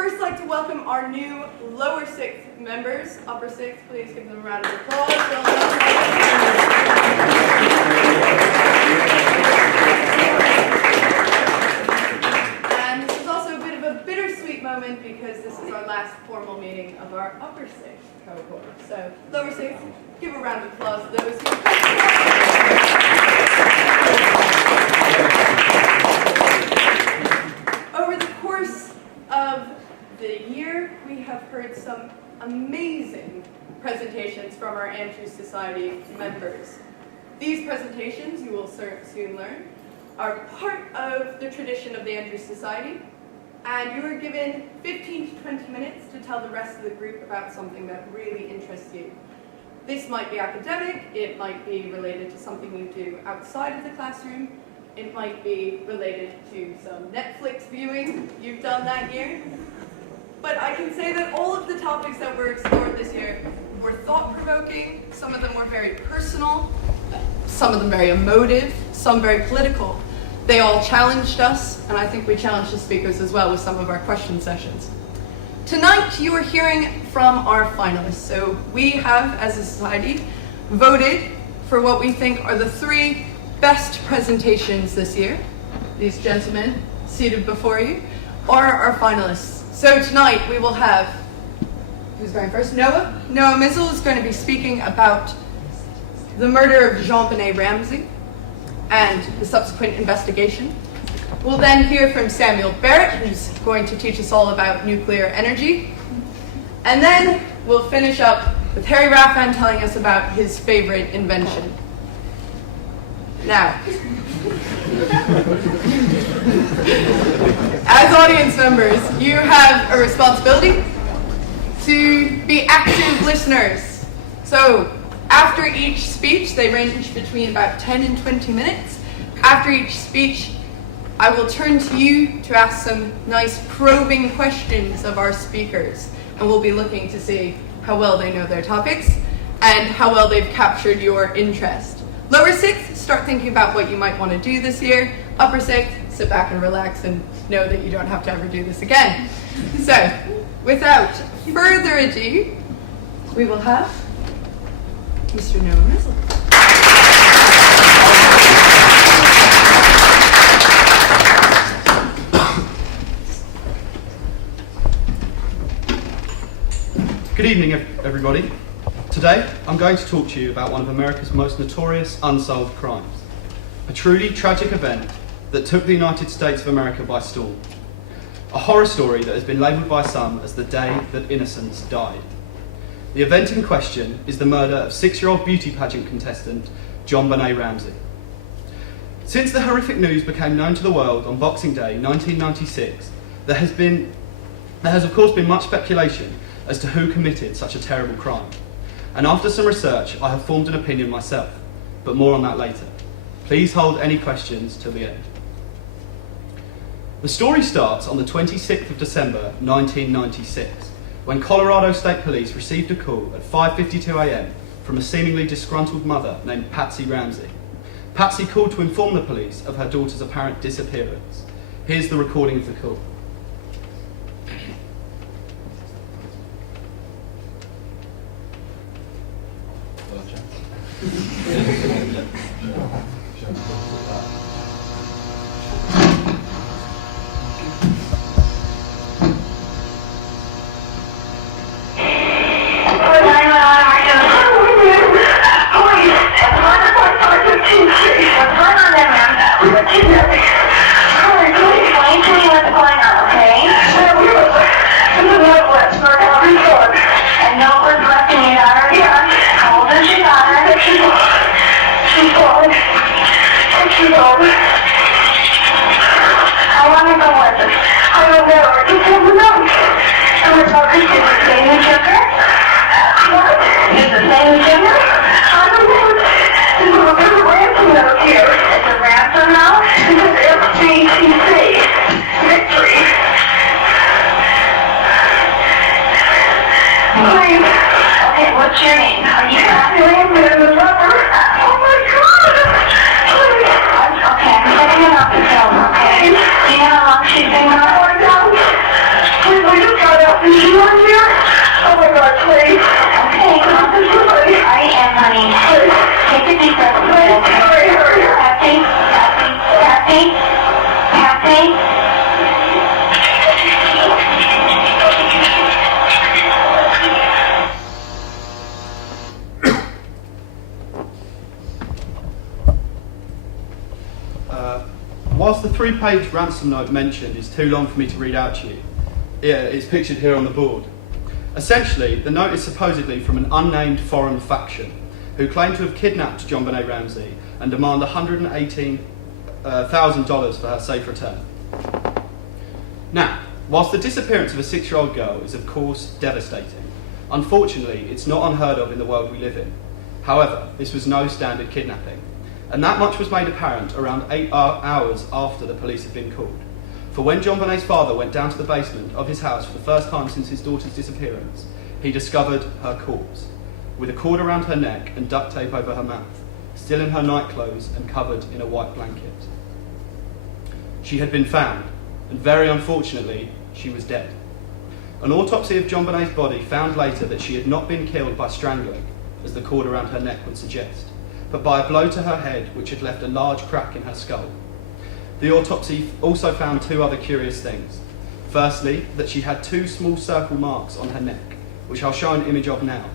first like to welcome our new lower sixth members. Upper sixth, please give them a round of applause. Well done. And this is also a bit of a bittersweet moment because this is our last formal meeting of our upper sixth cohort. So, lower sixth, give a round of applause to those who Over the course of the year, we have heard some amazing presentations from our Andrews Society members. These presentations, you will soon learn, are part of the tradition of the Andrews Society, and you are given 15 to 20 minutes to tell the rest of the group about something that really interests you. This might be academic, it might be related to something you do outside of the classroom, it might be related to some Netflix viewing you've done that year. But I can say that all of the topics that were explored this year were thought-provoking, some of them were very personal, some of them very emotive, some very political. They all challenged us, and I think we challenged the speakers as well with some of our question sessions. Tonight, you are hearing from our finalists. So we have, as a society, voted for what we think are the 3 best presentations this year. These gentlemen seated before you are our finalists. So tonight we will have, who's going first? Noah Misell is going to be speaking about the murder of Jean-Benet Ramsey and the subsequent investigation. We'll then hear from Samuel Barratt, who's going to teach us all about nuclear energy. And then we'll finish up with Harry Raffan telling us about his favorite invention. Now, as audience members, you have a responsibility to be active listeners. So, after each speech, they range between about 10 and 20 minutes. After each speech, I will turn to you to ask some nice probing questions of our speakers. And we'll be looking to see how well they know their topics and how well they've captured your interest. Lower sixth, start thinking about what you might want to do this year. Upper sixth, sit back and relax and know that you don't have to ever do this again. So, without further ado, we will have Mr. Noah Misell. Good evening, everybody. Today, I'm going to talk to you about one of America's most notorious unsolved crimes. A truly tragic event that took the United States of America by storm. A horror story that has been labelled by some as the day that innocence died. The event in question is the murder of 6-year-old beauty pageant contestant Jean-Benet Ramsey. Since the horrific news became known to the world on Boxing Day 1996, there has of course been much speculation as to who committed such a terrible crime. And after some research, I have formed an opinion myself, but more on that later. Please hold any questions till the end. The story starts on the 26th of December 1996, when Colorado State Police received a call at 5:52 a.m. from a seemingly disgruntled mother named Patsy Ramsey. Patsy called to inform the police of her daughter's apparent disappearance. Here's the recording of the call. What's going on? Taxi? Taxi? Whilst the 3-page ransom note mentioned is too long for me to read out to you, it's pictured here on the board. Essentially, the note is supposedly from an unnamed foreign faction who claim to have kidnapped JonBenet Ramsey and demand $118,000 for her safe return. Now, whilst the disappearance of a 6-year-old girl is of course devastating, unfortunately it's not unheard of in the world we live in. However, this was no standard kidnapping, and that much was made apparent around 8 hours after the police had been called. For when JonBenet's father went down to the basement of his house for the first time since his daughter's disappearance, he discovered her corpse, with a cord around her neck and duct tape over her mouth, still in her nightclothes and covered in a white blanket. She had been found, and very unfortunately, she was dead. An autopsy of JonBenet's body found later that she had not been killed by strangling, as the cord around her neck would suggest, but by a blow to her head which had left a large crack in her skull. The autopsy also found 2 other curious things. Firstly, that she had 2 small circle marks on her neck, which I'll show an image of now.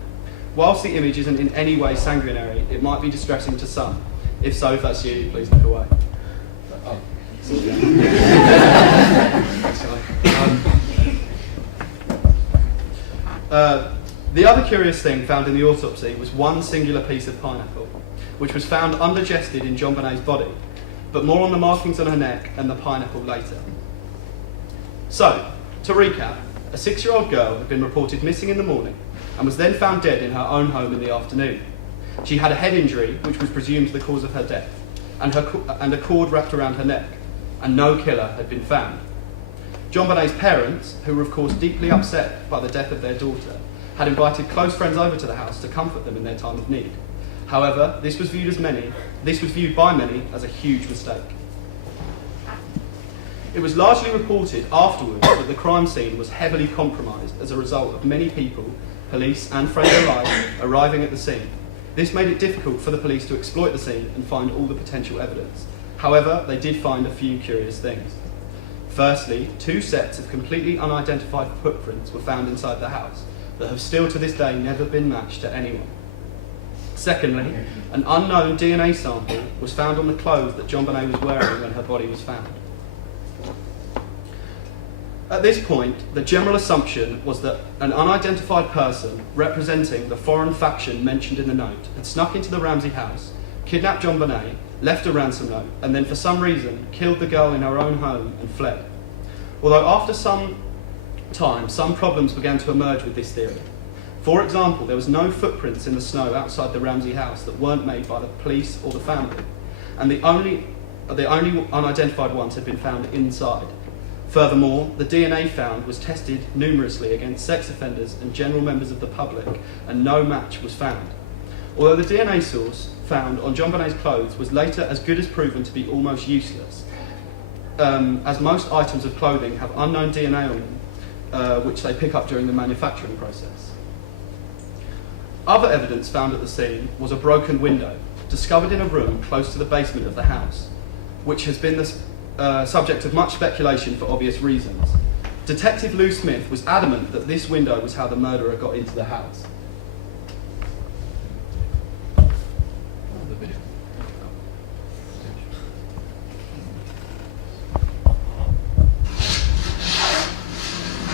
Whilst the image isn't in any way sanguinary, it might be distressing to some. If so, if that's you, please look away. Oh. The other curious thing found in the autopsy was 1 singular piece of pineapple, which was found undigested in JonBenet's body, but more on the markings on her neck and the pineapple later. So, to recap, a 6-year-old girl had been reported missing in the morning and was then found dead in her own home in the afternoon. She had a head injury, which was presumed the cause of her death, and a cord wrapped around her neck, and no killer had been found. JonBenet's parents, who were of course deeply upset by the death of their daughter, had invited close friends over to the house to comfort them in their time of need. However, this was viewed by many as a huge mistake. It was largely reported afterwards that the crime scene was heavily compromised as a result of many people, police and friends alike, arriving at the scene. This made it difficult for the police to exploit the scene and find all the potential evidence. However, they did find a few curious things. Firstly, 2 sets of completely unidentified footprints were found inside the house that have still to this day never been matched to anyone. Secondly, an unknown DNA sample was found on the clothes that JonBenet was wearing when her body was found. At this point, the general assumption was that an unidentified person representing the foreign faction mentioned in the note had snuck into the Ramsey house, kidnapped JonBenet, left a ransom note, and then for some reason killed the girl in her own home and fled. Although after some time, some problems began to emerge with this theory. For example, there was no footprints in the snow outside the Ramsey house that weren't made by the police or the family, and the only unidentified ones had been found inside. Furthermore, the DNA found was tested numerously against sex offenders and general members of the public, and no match was found. Although the DNA source found on JonBenet's clothes was later as good as proven to be almost useless, as most items of clothing have unknown DNA on them, which they pick up during the manufacturing process. Other evidence found at the scene was a broken window, discovered in a room close to the basement of the house, which has been the subject of much speculation for obvious reasons. Detective Lou Smith was adamant that this window was how the murderer got into the house.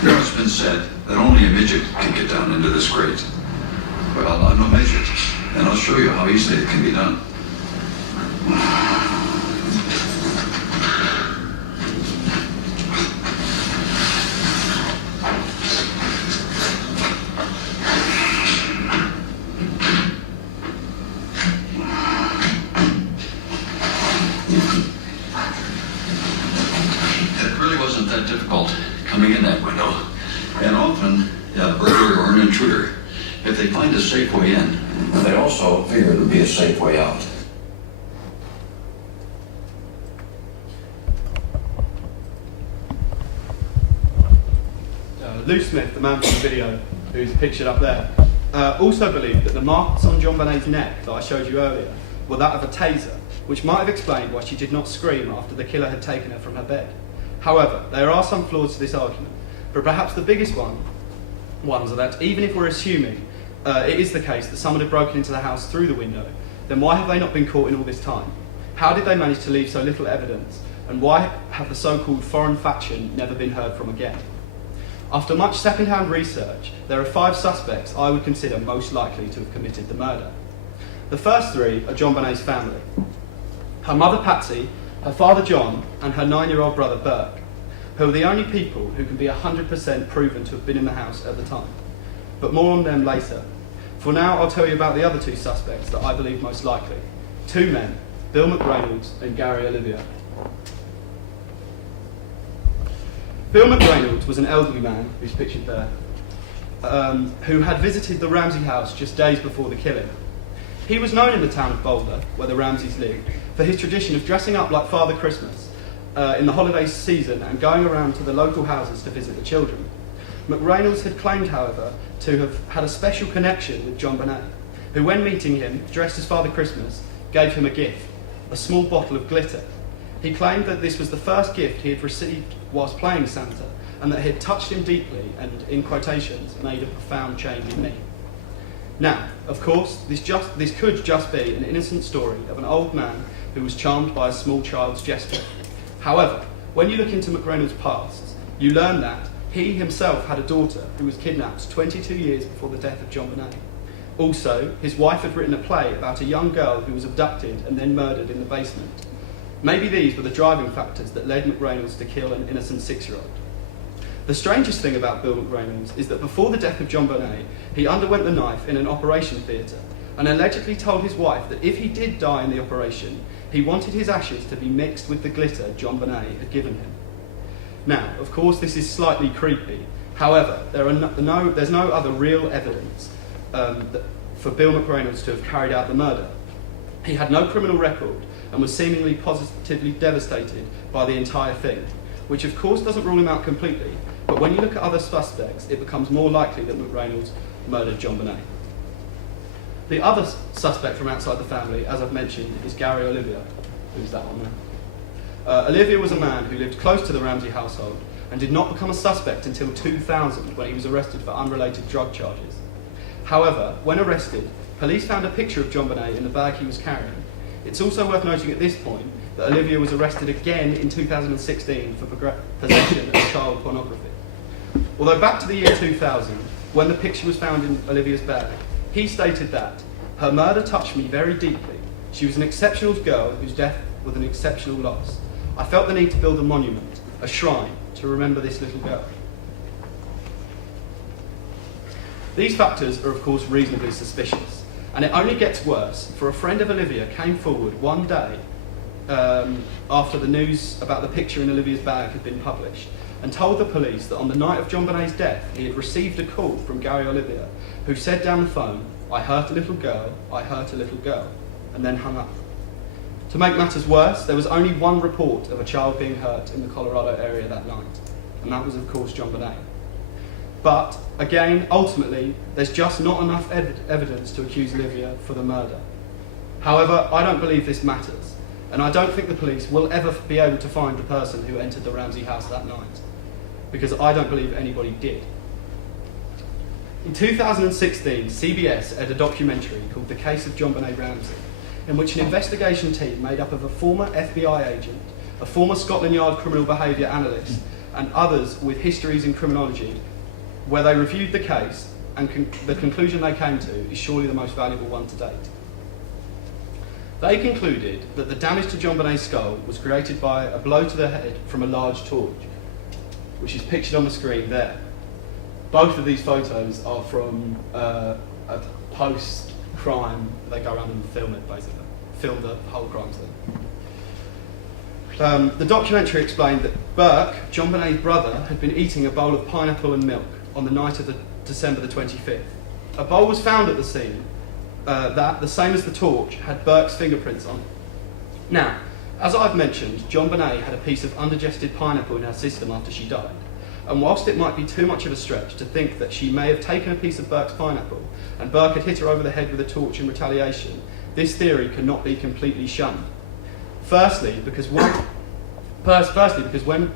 It's been said that only a midget can get down into this grate. Well, I'm no midget, and I'll show you how easily it can be done. It really wasn't that difficult coming in that window. And often, a burglar or an intruder, if they find a safe way in, they also figure there'll be a safe way out. Lou Smith, the man from the video, who's pictured up there, also believed that the marks on JonBenet's neck that I showed you earlier were that of a taser, which might have explained why she did not scream after the killer had taken her from her bed. However, there are some flaws to this argument, but perhaps the biggest ones are that even if we're assuming it is the case that someone had broken into the house through the window, then why have they not been caught in all this time? How did they manage to leave so little evidence, and why have the so-called foreign faction never been heard from again? After much second-hand research, there are 5 suspects I would consider most likely to have committed the murder. The first 3 are JonBenet's family. Her mother Patsy, her father John, and her 9-year-old brother Burke, who are the only people who can be 100% proven to have been in the house at the time. But more on them later. For now, I'll tell you about the other 2 suspects that I believe most likely. 2 men, Bill McReynolds and Gary Olivier. Bill McReynolds was an elderly man, who's pictured there, who had visited the Ramsey house just days before the killing. He was known in the town of Boulder, where the Ramseys lived, for his tradition of dressing up like Father Christmas in the holiday season and going around to the local houses to visit the children. McReynolds had claimed, however, to have had a special connection with JonBenet, who, when meeting him, dressed as Father Christmas, gave him a gift, a small bottle of glitter. He claimed that this was the first gift he had received whilst playing Santa, and that it had touched him deeply and, in quotations, made a profound change in me. Now, of course, this could just be an innocent story of an old man who was charmed by a small child's gesture. However, when you look into McReynolds' past, you learn that he himself had a daughter who was kidnapped 22 years before the death of JonBenet. Also, his wife had written a play about a young girl who was abducted and then murdered in the basement. Maybe these were the driving factors that led McReynolds to kill an innocent 6-year-old. The strangest thing about Bill McReynolds is that before the death of JonBenet, he underwent the knife in an operation theatre and allegedly told his wife that if he did die in the operation, he wanted his ashes to be mixed with the glitter JonBenet had given him. Now, of course, this is slightly creepy. However, there's no other real evidence for Bill McReynolds to have carried out the murder. He had no criminal record and was seemingly positively devastated by the entire thing, which of course doesn't rule him out completely, but when you look at other suspects, it becomes more likely that McReynolds murdered JonBenet. The other suspect from outside the family, as I've mentioned, is Gary Olivier. Who's that one there? Olivier was a man who lived close to the Ramsey household and did not become a suspect until 2000, when he was arrested for unrelated drug charges. However, when arrested, police found a picture of JonBenet in the bag he was carrying. It's also worth noting at this point that Olivier was arrested again in 2016 for possession of child pornography. Although back to the year 2000, when the picture was found in Olivier's bag, he stated that, "Her murder touched me very deeply. She was an exceptional girl whose death was an exceptional loss. I felt the need to build a monument, a shrine, to remember this little girl." These factors are of course reasonably suspicious, and it only gets worse, for a friend of Olivier came forward one day after the news about the picture in Olivier's bag had been published, and told the police that on the night of JonBenet's death he had received a call from Gary Olivier, who said down the phone, "I hurt a little girl, I hurt a little girl," and then hung up. To make matters worse, there was only one report of a child being hurt in the Colorado area that night, and that was of course JonBenet. But, again, ultimately, there's just not enough evidence to accuse Olivier for the murder. However, I don't believe this matters, and I don't think the police will ever be able to find the person who entered the Ramsey house that night, because I don't believe anybody did. In 2016, CBS aired a documentary called The Case of JonBenet Ramsey, in which an investigation team made up of a former FBI agent, a former Scotland Yard criminal behaviour analyst, and others with histories in criminology, where they reviewed the case, and the conclusion they came to is surely the most valuable one to date. They concluded that the damage to JonBenet's skull was created by a blow to the head from a large torch, which is pictured on the screen there. Both of these photos are from a post-crime, they go around and film it basically, film the whole crime scene. The documentary explained that Burke, JonBenet's brother, had been eating a bowl of pineapple and milk on the night of December the 25th. A bowl was found at the scene that, the same as the torch, had Burke's fingerprints on it. Now, as I've mentioned, JonBenet had a piece of undigested pineapple in her system after she died, and whilst it might be too much of a stretch to think that she may have taken a piece of Burke's pineapple and Burke had hit her over the head with a torch in retaliation, this theory cannot be completely shunned. Firstly, because when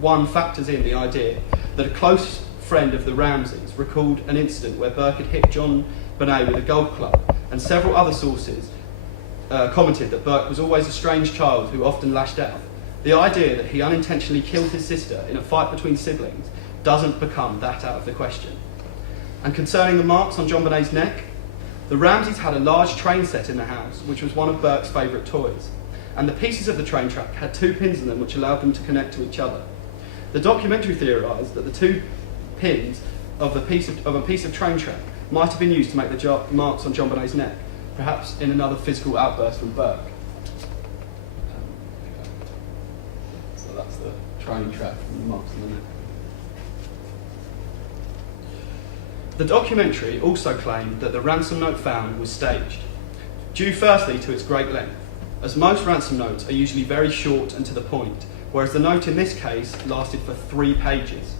one factors in the idea that a close friend of the Ramseys recalled an incident where Burke had hit John Bonet with a golf club, and several other sources commented that Burke was always a strange child who often lashed out, the idea that he unintentionally killed his sister in a fight between siblings doesn't become that out of the question. And concerning the marks on John Bonet's neck, the Ramseys had a large train set in the house, which was one of Burke's favourite toys, and the pieces of the train track had 2 pins in them which allowed them to connect to each other. The documentary theorised that the 2 pins of a piece of train track might have been used to make the marks on John Bonet's neck, perhaps in another physical outburst from Burke. So that's the train track and the marks on the neck. The documentary also claimed that the ransom note found was staged, due firstly to its great length, as most ransom notes are usually very short and to the point, whereas the note in this case lasted for 3 pages.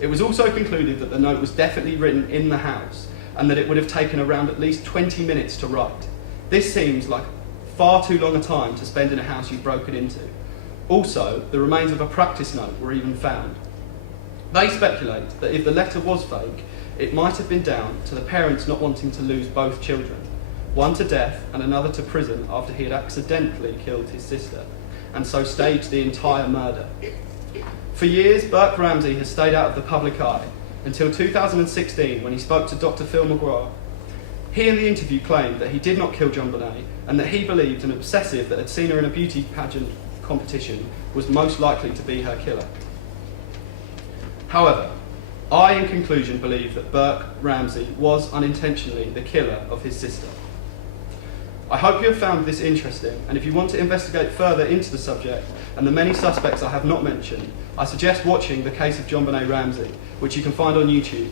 It was also concluded that the note was definitely written in the house, and that it would have taken around at least 20 minutes to write. This seems like far too long a time to spend in a house you've broken into. Also, the remains of a practice note were even found. They speculate that if the letter was fake, it might have been down to the parents not wanting to lose both children, one to death and another to prison after he had accidentally killed his sister, and so staged the entire murder. For years, Burke Ramsey has stayed out of the public eye, until 2016 when he spoke to Dr. Phil McGraw. He in the interview claimed that he did not kill John Bonet, and that he believed an obsessive that had seen her in a beauty pageant competition was most likely to be her killer. However, I in conclusion believe that Burke Ramsey was unintentionally the killer of his sister. I hope you have found this interesting, and if you want to investigate further into the subject and the many suspects I have not mentioned, I suggest watching The Case of John Bonet Ramsey, which you can find on YouTube.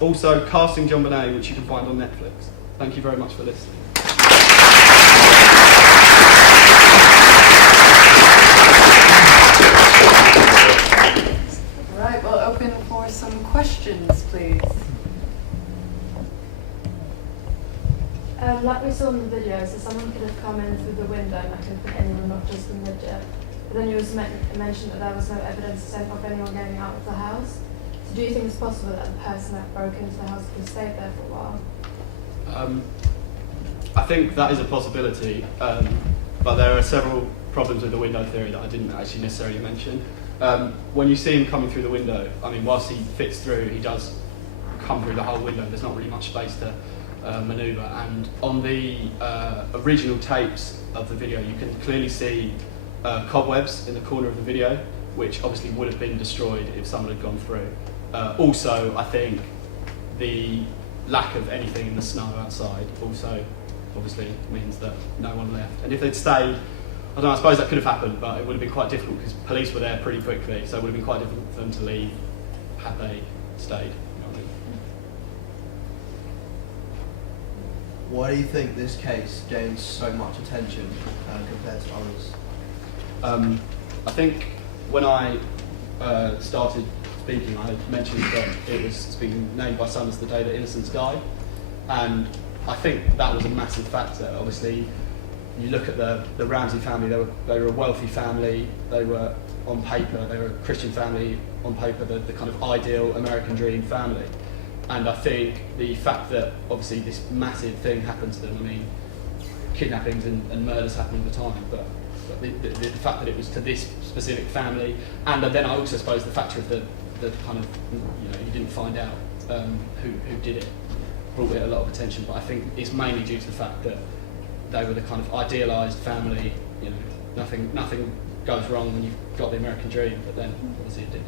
Also, Casting John Bonet, which you can find on Netflix. Thank you very much for listening. All right, we'll open for some questions, please. Like we saw in the video, so someone could have come in through the window, and that could have been anyone, not just the midget. But then you also mentioned that there was no evidence of anyone getting out of the house. So do you think it's possible that the person that broke into the house could have stayed there for a while? I think that is a possibility, but there are several problems with the window theory that I didn't actually necessarily mention. When you see him coming through the window, I mean, whilst he fits through, he does come through the whole window. There's not really much space to manoeuvre, and on the original tapes of the video you can clearly see cobwebs in the corner of the video, which obviously would have been destroyed if someone had gone through. Also, I think the lack of anything in the snow outside also obviously means that no one left, and if they'd stayed, I don't know, I suppose that could have happened, but it would have been quite difficult because police were there pretty quickly, so it would have been quite difficult for them to leave had they stayed. Why do you think this case gains so much attention compared to others? I think when I started speaking, I mentioned that it was being named by some as the day that innocence died, and I think that was a massive factor. Obviously, you look at the Ramsey family; they were a wealthy family. They were on paper, they were a Christian family on paper, the kind of ideal American dream family. And I think the fact that obviously this massive thing happened to them, I mean, kidnappings and murders happen all the time, but the fact that it was to this specific family, and then I also suppose the factor of the kind of, you know, you didn't find out who did it, brought it a lot of attention. But I think it's mainly due to the fact that they were the kind of idealised family. You know, nothing goes wrong when you've got the American dream, but then obviously it did.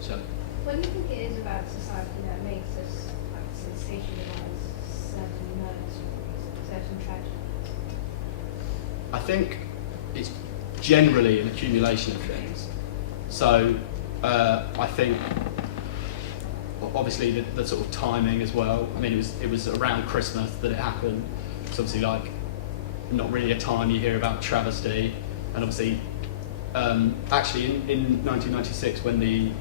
So. What do you think it is about society that makes us like sensationalise certain murders or certain tragedies? I think it's generally an accumulation of things. So I think obviously the sort of timing as well. I mean, it was around Christmas that it happened. It's obviously like not really a time you hear about travesty, and obviously actually in 1996 when the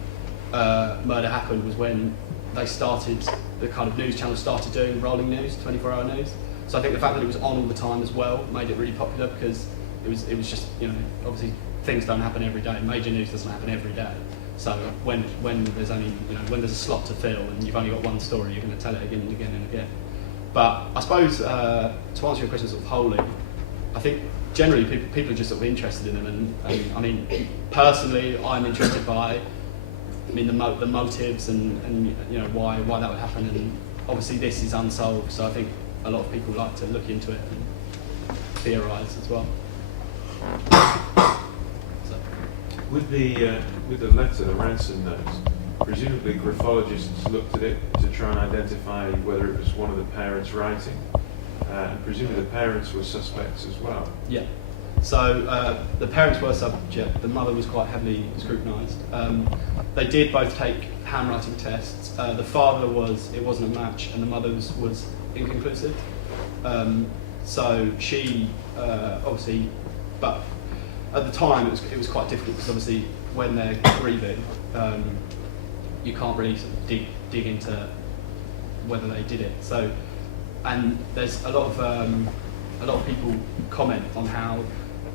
murder happened was when they started, the kind of news channel started doing rolling news, 24-hour news, So I think the fact that it was on all the time as well made it really popular, because it was just, you know, obviously things don't happen every day. Major news doesn't happen every day. So when there's only, you know, when there's a slot to fill and you've only got one story, you're going to tell it again and again and again. But I suppose to answer your question sort of wholly, I think generally people are just sort of interested in them, and I mean personally I'm interested by, I mean, the motives and you know why that would happen, and obviously this is unsolved, so I think a lot of people like to look into it and theorise as well. So. With the letter, the ransom notes, presumably graphologists looked at it to try and identify whether it was one of the parents writing, and presumably the parents were suspects as well. Yeah. So the parents were subject. The mother was quite heavily scrutinised. They did both take handwriting tests. The father it wasn't a match, and the mother's was inconclusive. So she obviously, but at the time it was quite difficult, because obviously when they're grieving, you can't really sort of dig into whether they did it. So, and there's a lot of people comment on how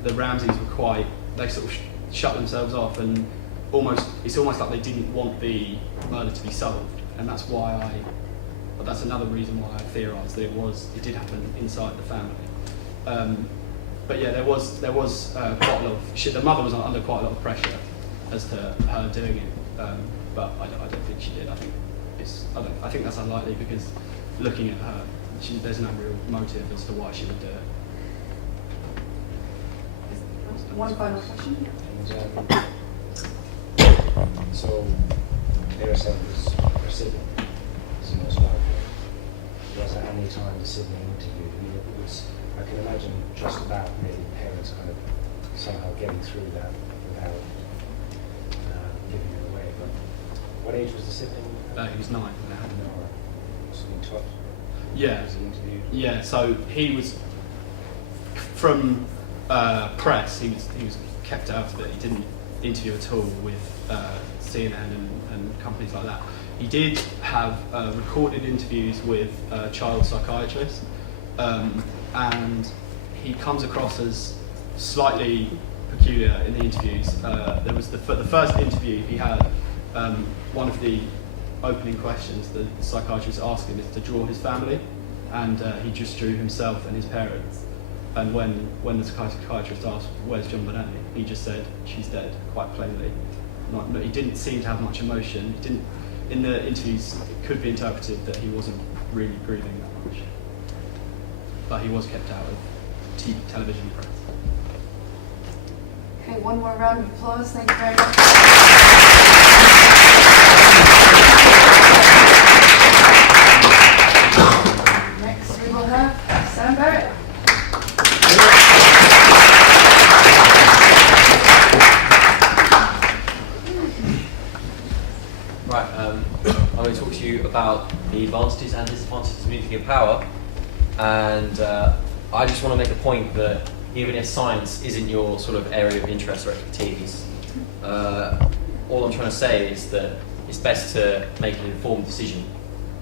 the Ramseys were they sort of shut themselves off, and it's almost like they didn't want the murder to be solved, and that's another reason why I theorised that it did happen inside the family. But yeah, there was quite a lot of the mother was under quite a lot of pressure as to her doing it, but I don't think she did. I think that's unlikely, because looking at her, there's no real motive as to why she would do it. One final question. So, Barratt was her sibling, is most likely. Was at any time the sibling interviewed? I mean, it was, I can imagine just about maybe parents kind of somehow getting through that without giving it away. But what age was the sibling? He was 9 when it happened. Was he taught? Yeah. Was he interviewed? Yeah. So he was from press. He was kept out of it. He didn't interview at all with CNN and companies like that. He did have recorded interviews with child psychiatrists, and he comes across as slightly peculiar in the interviews. There was the first interview he had. One of the opening questions the psychiatrist asked him is to draw his family, and he just drew himself and his parents. And when the psychiatrist asked, "Where's John Bonetti?" he just said, "She's dead," quite plainly. He didn't seem to have much emotion. He didn't. In the interviews, it could be interpreted that he wasn't really grieving that much. But he was kept out of television press. Okay, one more round of applause. Thank you very much. Next, we will have Sam Barratt. Right, I'm going to talk to you about the advantages and disadvantages of nuclear power, and I just want to make the point that even if science isn't your sort of area of interest or expertise, all I'm trying to say is that it's best to make an informed decision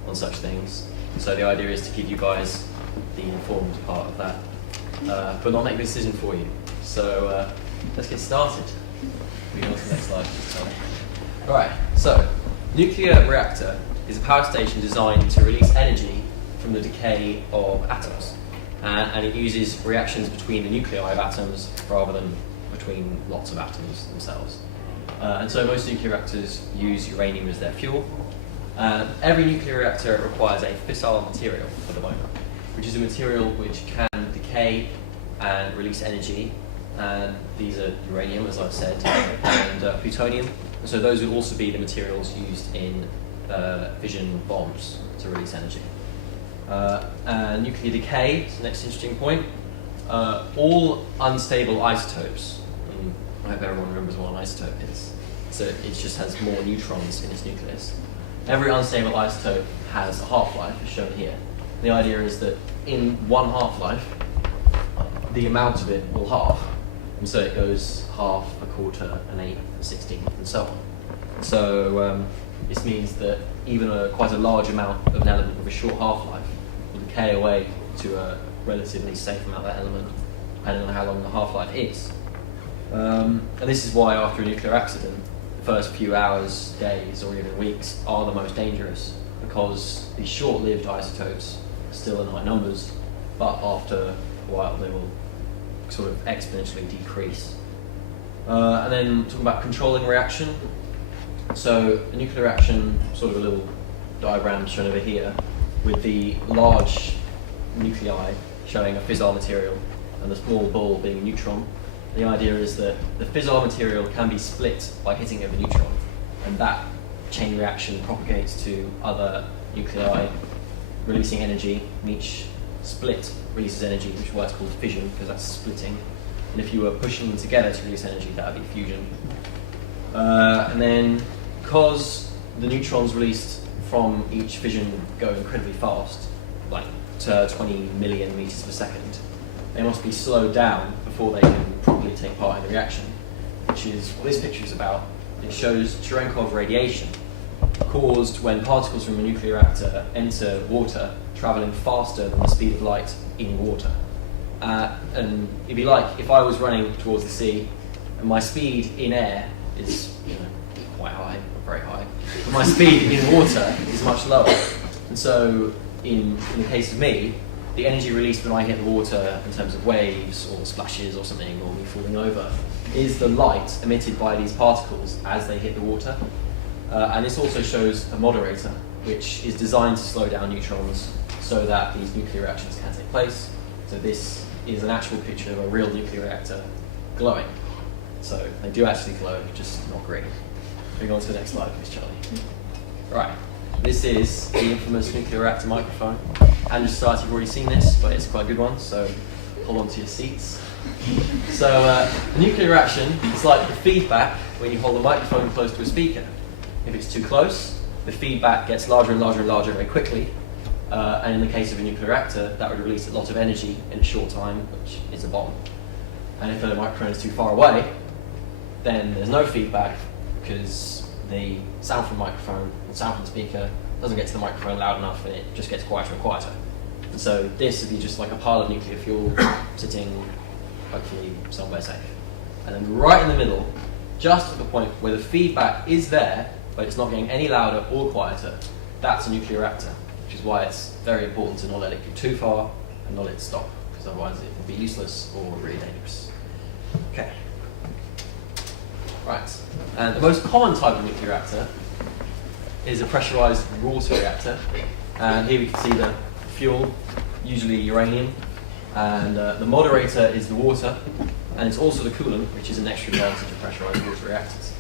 on such things. So the idea is to give you guys the informed part of that, but not make the decision for you. So let's get started. We go on to the next slide. Right, so nuclear reactor is a power station designed to release energy from the decay of atoms, and it uses reactions between the nuclei of atoms rather than between lots of atoms themselves. And so most nuclear reactors use uranium as their fuel. Every nuclear reactor requires a fissile material at the moment, which is a material which can decay and release energy. And these are uranium, as I've said, and plutonium. And so those would also be the materials used in fission bombs to release energy. And nuclear decay is the next interesting point. All unstable isotopes, and I hope everyone remembers what an isotope is. So it just has more neutrons in its nucleus. Every unstable isotope has a half-life, as shown here. The idea is that in one half-life, the amount of it will halve. And so it goes half, a quarter, an eighth, a 16th, and so on. So this means that even quite a large amount of an element with a short half-life will decay away to a relatively safe amount of that element, depending on how long the half-life is. And this is why after a nuclear accident, the first few hours, days, or even weeks are the most dangerous, because the short-lived isotopes are still in high numbers, but after a while they will sort of exponentially decrease. And then talking about controlling reaction. So a nuclear reaction, sort of a little diagram shown over here, with the large nuclei showing a fissile material and the small ball being a neutron. The idea is that the fissile material can be split by hitting it with a neutron, and that chain reaction propagates to other nuclei, releasing energy, and each split releases energy, which is why it's called fission, because that's splitting. And if you were pushing them together to release energy, that would be fusion. And then, because the neutrons released from each fission go incredibly fast, like to 20 million meters per second, they must be slowed down before they can properly take part in the reaction, which is what this picture is about. It shows Cherenkov radiation caused when particles from a nuclear reactor enter water, traveling faster than the speed of light in water. And it'd be like if I was running towards the sea, and my speed in air is, quite high, not very high, but my speed in water is much lower. And so, in the case of me, the energy released when I hit the water in terms of waves or splashes or something, or me falling over, is the light emitted by these particles as they hit the water. And this also shows a moderator, which is designed to slow down neutrons so that these nuclear reactions can take place. So this is an actual picture of a real nuclear reactor glowing. So they do actually glow, just not green. Moving on to the next slide, please, Charlie. Right, this is the infamous nuclear reactor microphone. And your society have already seen this, but it's quite a good one, so hold on to your seats. So a nuclear reaction is like the feedback when you hold a microphone close to a speaker. If it's too close, the feedback gets larger and larger and larger very quickly. And in the case of a nuclear reactor, that would release a lot of energy in a short time, which is a bomb. And if the microphone is too far away, then there's no feedback, because the sound from the microphone and sound from the speaker doesn't get to the microphone loud enough, and it just gets quieter and quieter. And so this would be just like a pile of nuclear fuel sitting, hopefully, somewhere safe. And then right in the middle, just at the point where the feedback is there, but it's not getting any louder or quieter, that's a nuclear reactor, which is why it's very important to not let it go too far and not let it stop, because otherwise it will be useless or really dangerous. Okay. Right. And the most common type of nuclear reactor is a pressurized water reactor. And here we can see the fuel, usually uranium, and the moderator is the water, and it's also the coolant, which is an extra advantage of pressurized water reactors.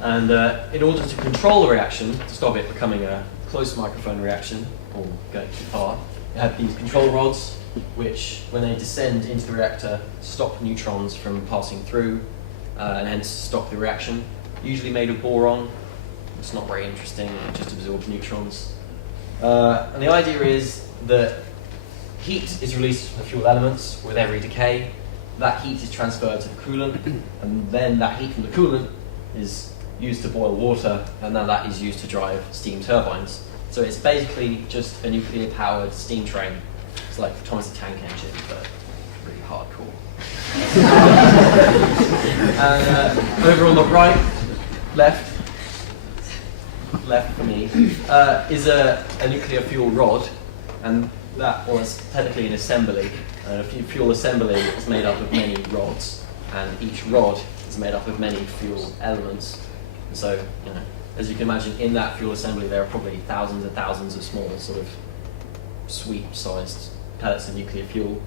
And in order to control the reaction, to stop it becoming a close microphone reaction, or going too far, you have these control rods, which, when they descend into the reactor, stop neutrons from passing through, and hence stop the reaction. Usually made of boron. It's not very interesting, it just absorbs neutrons. And the idea is that heat is released from the fuel elements with every decay. That heat is transferred to the coolant, and then that heat from the coolant is used to boil water, and then that is used to drive steam turbines. So it's basically just a nuclear-powered steam train. It's like Thomas the Tank Engine, but really hardcore. And over on the right, left for me, is a nuclear fuel rod, and that was technically an assembly. A fuel assembly is made up of many rods, and each rod is made up of many fuel elements. And so, as you can imagine, in that fuel assembly there are probably thousands and thousands of small, sort of sweep-sized pellets of nuclear fuel.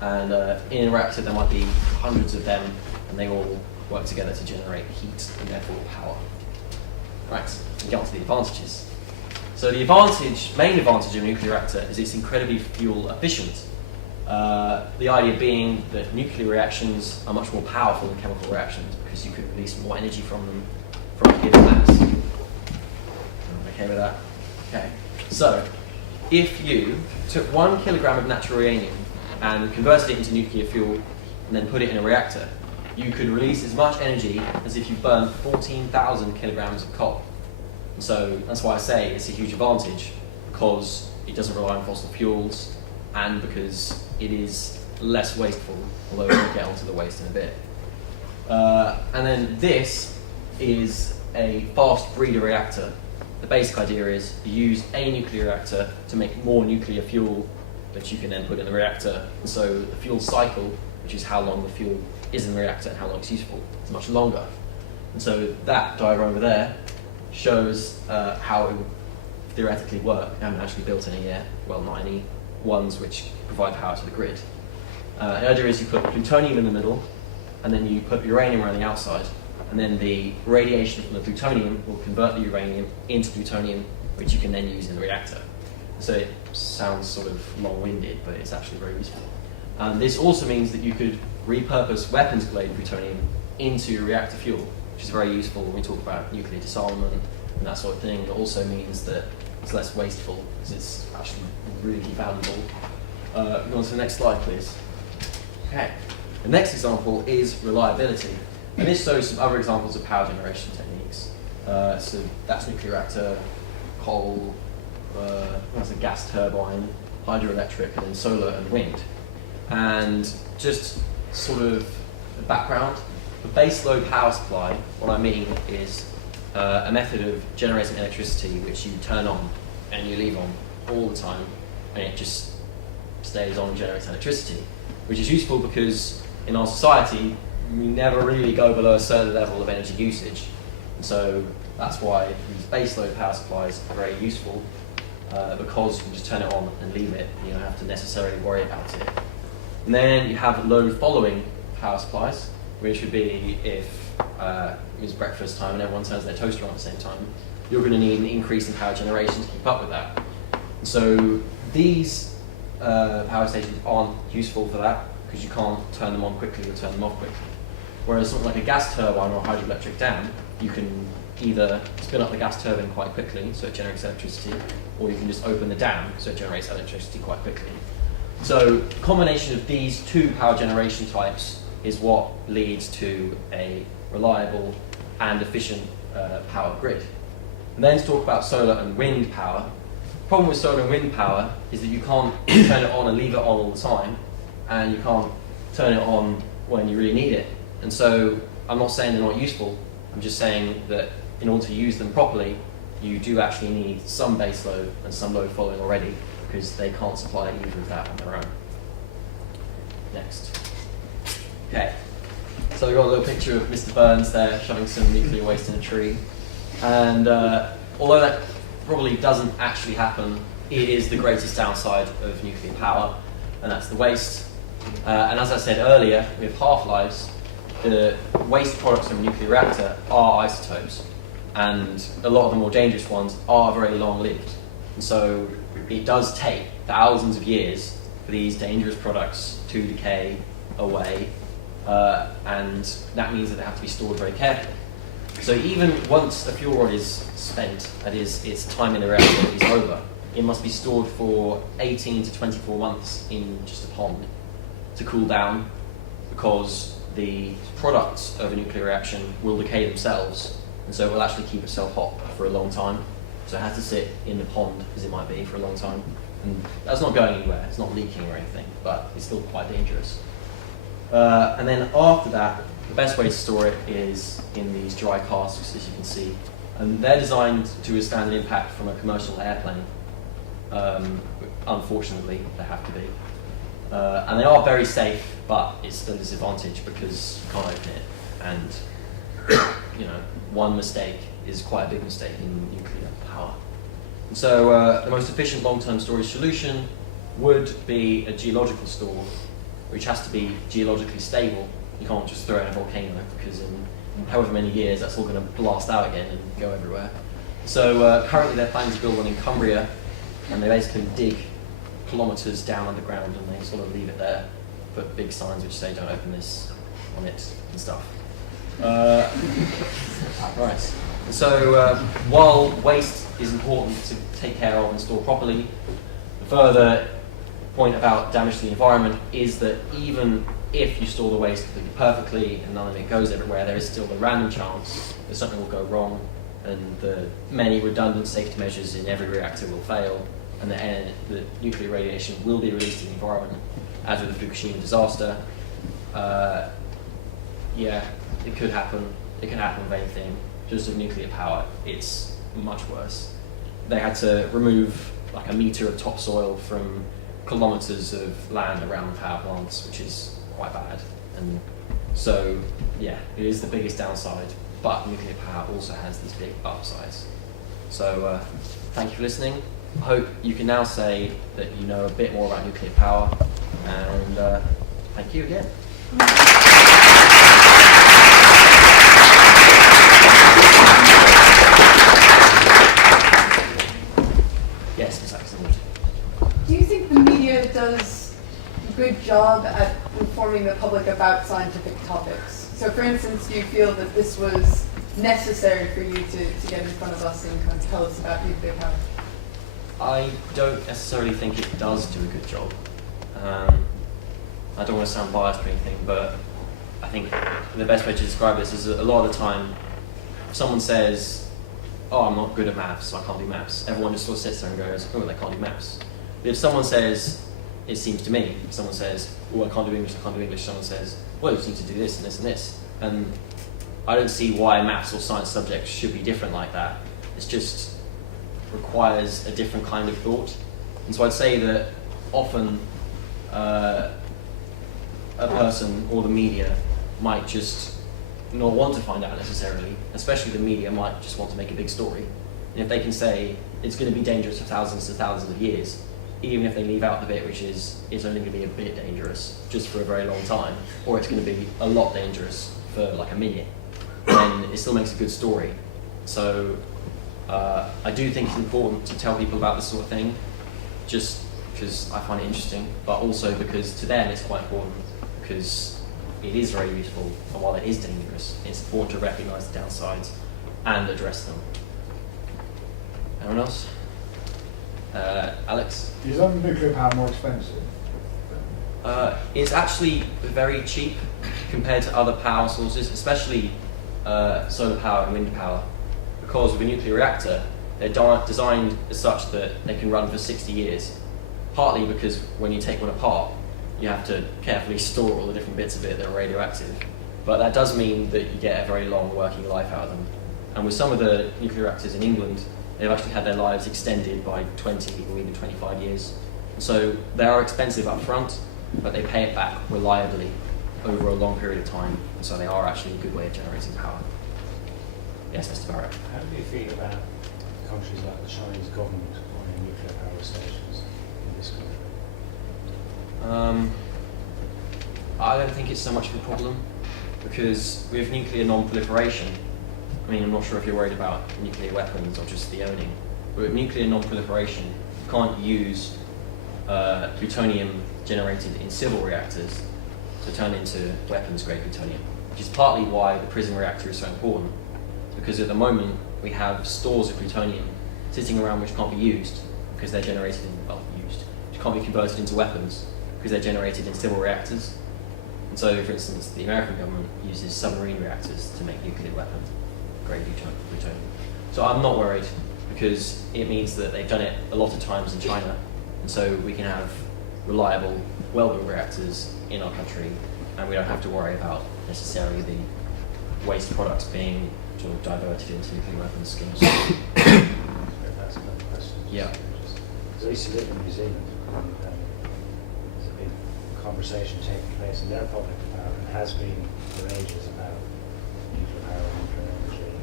And in a reactor there might be hundreds of them, and they all work together to generate heat and therefore power. Right, we get on to the advantages. So the main advantage of a nuclear reactor is it's incredibly fuel efficient. The idea being that nuclear reactions are much more powerful than chemical reactions because you can release more energy from them from a given mass. Okay with that? Okay. So, if you took 1 kilogram of natural uranium and converted it into nuclear fuel and then put it in a reactor, you could release as much energy as if you burned 14,000 kilograms of coal. And so that's why I say it's a huge advantage, because it doesn't rely on fossil fuels, and because it is less wasteful, although we'll get onto the waste in a bit. And then this is a fast breeder reactor. The basic idea is you use a nuclear reactor to make more nuclear fuel that you can then put in the reactor. And so the fuel cycle, which is how long the fuel is in the reactor and how long it's useful, is much longer. And so that diagram over there shows how it would theoretically work. I haven't actually built any yet, well, not any ones which provide power to the grid. The idea is you put plutonium in the middle, and then you put uranium around the outside, and then the radiation from the plutonium will convert the uranium into plutonium, which you can then use in the reactor. So it sounds sort of long-winded, but it's actually very useful. This also means that you could repurpose weapons-grade plutonium into reactor fuel, which is very useful when we talk about nuclear disarmament and that sort of thing. It also means that it's less wasteful because it's actually really valuable. Go on to the next slide, please. Okay. The next example is reliability. And this shows some other examples of power generation techniques. So that's nuclear reactor, coal, that's a gas turbine, hydroelectric, and then solar and wind. And just sort of the background, the base load power supply, what I mean is a method of generating electricity which you turn on and you leave on all the time, and it just stays on and generates electricity, which is useful because in our society we never really go below a certain level of energy usage. And so that's why these base load power supplies are very useful, because you can just turn it on and leave it, and you don't have to necessarily worry about it. And then you have load following power supplies, which would be if it's breakfast time and everyone turns their toaster on at the same time, you're going to need an increase in power generation to keep up with that. And so these power stations aren't useful for that because you can't turn them on quickly or turn them off quickly. Whereas something like a gas turbine or a hydroelectric dam, you can either spin up the gas turbine quite quickly so it generates electricity, or you can just open the dam so it generates electricity quite quickly. So the combination of these two power generation types is what leads to a reliable and efficient power grid. And then to talk about solar and wind power, the problem with solar and wind power is that you can't turn it on and leave it on all the time, and you can't turn it on when you really need it. And so I'm not saying they're not useful, I'm just saying that in order to use them properly, you do actually need some base load and some load following already, because they can't supply either of that on their own. Next. Okay, so we've got a little picture of Mr. Burns there shoving some nuclear waste in a tree. And although that probably doesn't actually happen, it is the greatest downside of nuclear power, and that's the waste. And as I said earlier, with half-lives, the waste products from a nuclear reactor are isotopes, and a lot of the more dangerous ones are very long-lived. And so it does take thousands of years for these dangerous products to decay away, and that means that they have to be stored very carefully. So even once a fuel rod is spent, that is, its time in the reactor is over, it must be stored for 18 to 24 months in just a pond to cool down, because the products of a nuclear reaction will decay themselves, and so it will actually keep itself hot for a long time. So it has to sit in the pond, as it might be, for a long time. And that's not going anywhere, it's not leaking or anything, but it's still quite dangerous. And then after that, the best way to store it is in these dry casks, as you can see. And they're designed to withstand an impact from a commercial airplane. Unfortunately, they have to be. And they are very safe, but it's still a disadvantage because you can't open it. And one mistake is quite a big mistake in nuclear power. And so the most efficient long-term storage solution would be a geological store, which has to be geologically stable. You can't just throw it in a volcano, because in however many years that's all going to blast out again and go everywhere. So currently they're planning to build one in Cumbria, and they basically dig kilometres down underground and they sort of leave it there, put big signs which say don't open this on it and stuff. Right. So while waste is important to take care of and store properly, the further point about damage to the environment is that even if you store the waste completely perfectly and none of it goes everywhere, there is still the random chance that something will go wrong, and the many redundant safety measures in every reactor will fail, and the nuclear radiation will be released in the environment, as with the Fukushima disaster. Yeah, it could happen. It can happen with anything. Just with nuclear power, it's much worse. They had to remove like a metre of topsoil from kilometres of land around the power plants, which is quite bad. And so, yeah, it is the biggest downside, but nuclear power also has these big upsides. So, thank you for listening. I hope you can now say that you know a bit more about nuclear power, and thank you again. Yes, Ms. Axelwood. Do you think the media does a good job at informing the public about scientific topics? So, for instance, do you feel that this was necessary for you to get in front of us and kind of tell us about nuclear power? I don't necessarily think it does do a good job. I don't want to sound biased or anything, but I think the best way to describe this is a lot of the time, if someone says, "Oh, I'm not good at maths, so I can't do maths," everyone just sort of sits there and goes, "Oh, they can't do maths." But if someone says, it seems to me, if someone says, "Oh, I can't do English, I can't do English," someone says, "Well, you need to do this and this and this." And I don't see why maths or science subjects should be different like that. It just requires a different kind of thought. And so I'd say that often a person or the media might just not want to find out necessarily, especially the media might just want to make a big story. And if they can say it's going to be dangerous for thousands of years, even if they leave out the bit which is it's only going to be a bit dangerous just for a very long time, or it's going to be a lot dangerous for like a minute, then it still makes a good story. So I do think it's important to tell people about this sort of thing, just because I find it interesting, but also because to them it's quite important, because it is very useful, and while it is dangerous, it's important to recognise the downsides and address them. Anyone else? Alex? Is nuclear power more expensive? It's actually very cheap compared to other power sources, especially solar power and wind power, because with a nuclear reactor, they're designed as such that they can run for 60 years, partly because when you take one apart, you have to carefully store all the different bits of it that are radioactive. But that does mean that you get a very long working life out of them. And with some of the nuclear reactors in England, they've actually had their lives extended by 20 or even 25 years. So they are expensive up front, but they pay it back reliably over a long period of time. So they are actually a good way of generating power. Yes, Mr. Barratt. How do you feel about countries like the Chinese government owning nuclear power stations in this country? I don't think it's so much of a problem, because with nuclear non-proliferation, I mean, I'm not sure if you're worried about nuclear weapons or just the owning, but with nuclear non-proliferation, you can't use plutonium generated in civil reactors to turn into weapons-grade plutonium, which is partly why the prison reactor is so important, because at the moment we have stores of plutonium sitting around which can't be used because they're generated in, which can't be converted into weapons because they're generated in civil reactors. And so, for instance, the American government uses submarine reactors to make nuclear weapon-grade plutonium. So I'm not worried, because it means that they've done it a lot of times in China, and so we can have reliable, well-built reactors in our country, and we don't have to worry about necessarily the waste products being sort of diverted into nuclear weapons schemes. That's another question. Yeah. So I used to live in New Zealand, and there's a big conversation taking place in their public about, and has been for ages, about nuclear power, nuclear energy.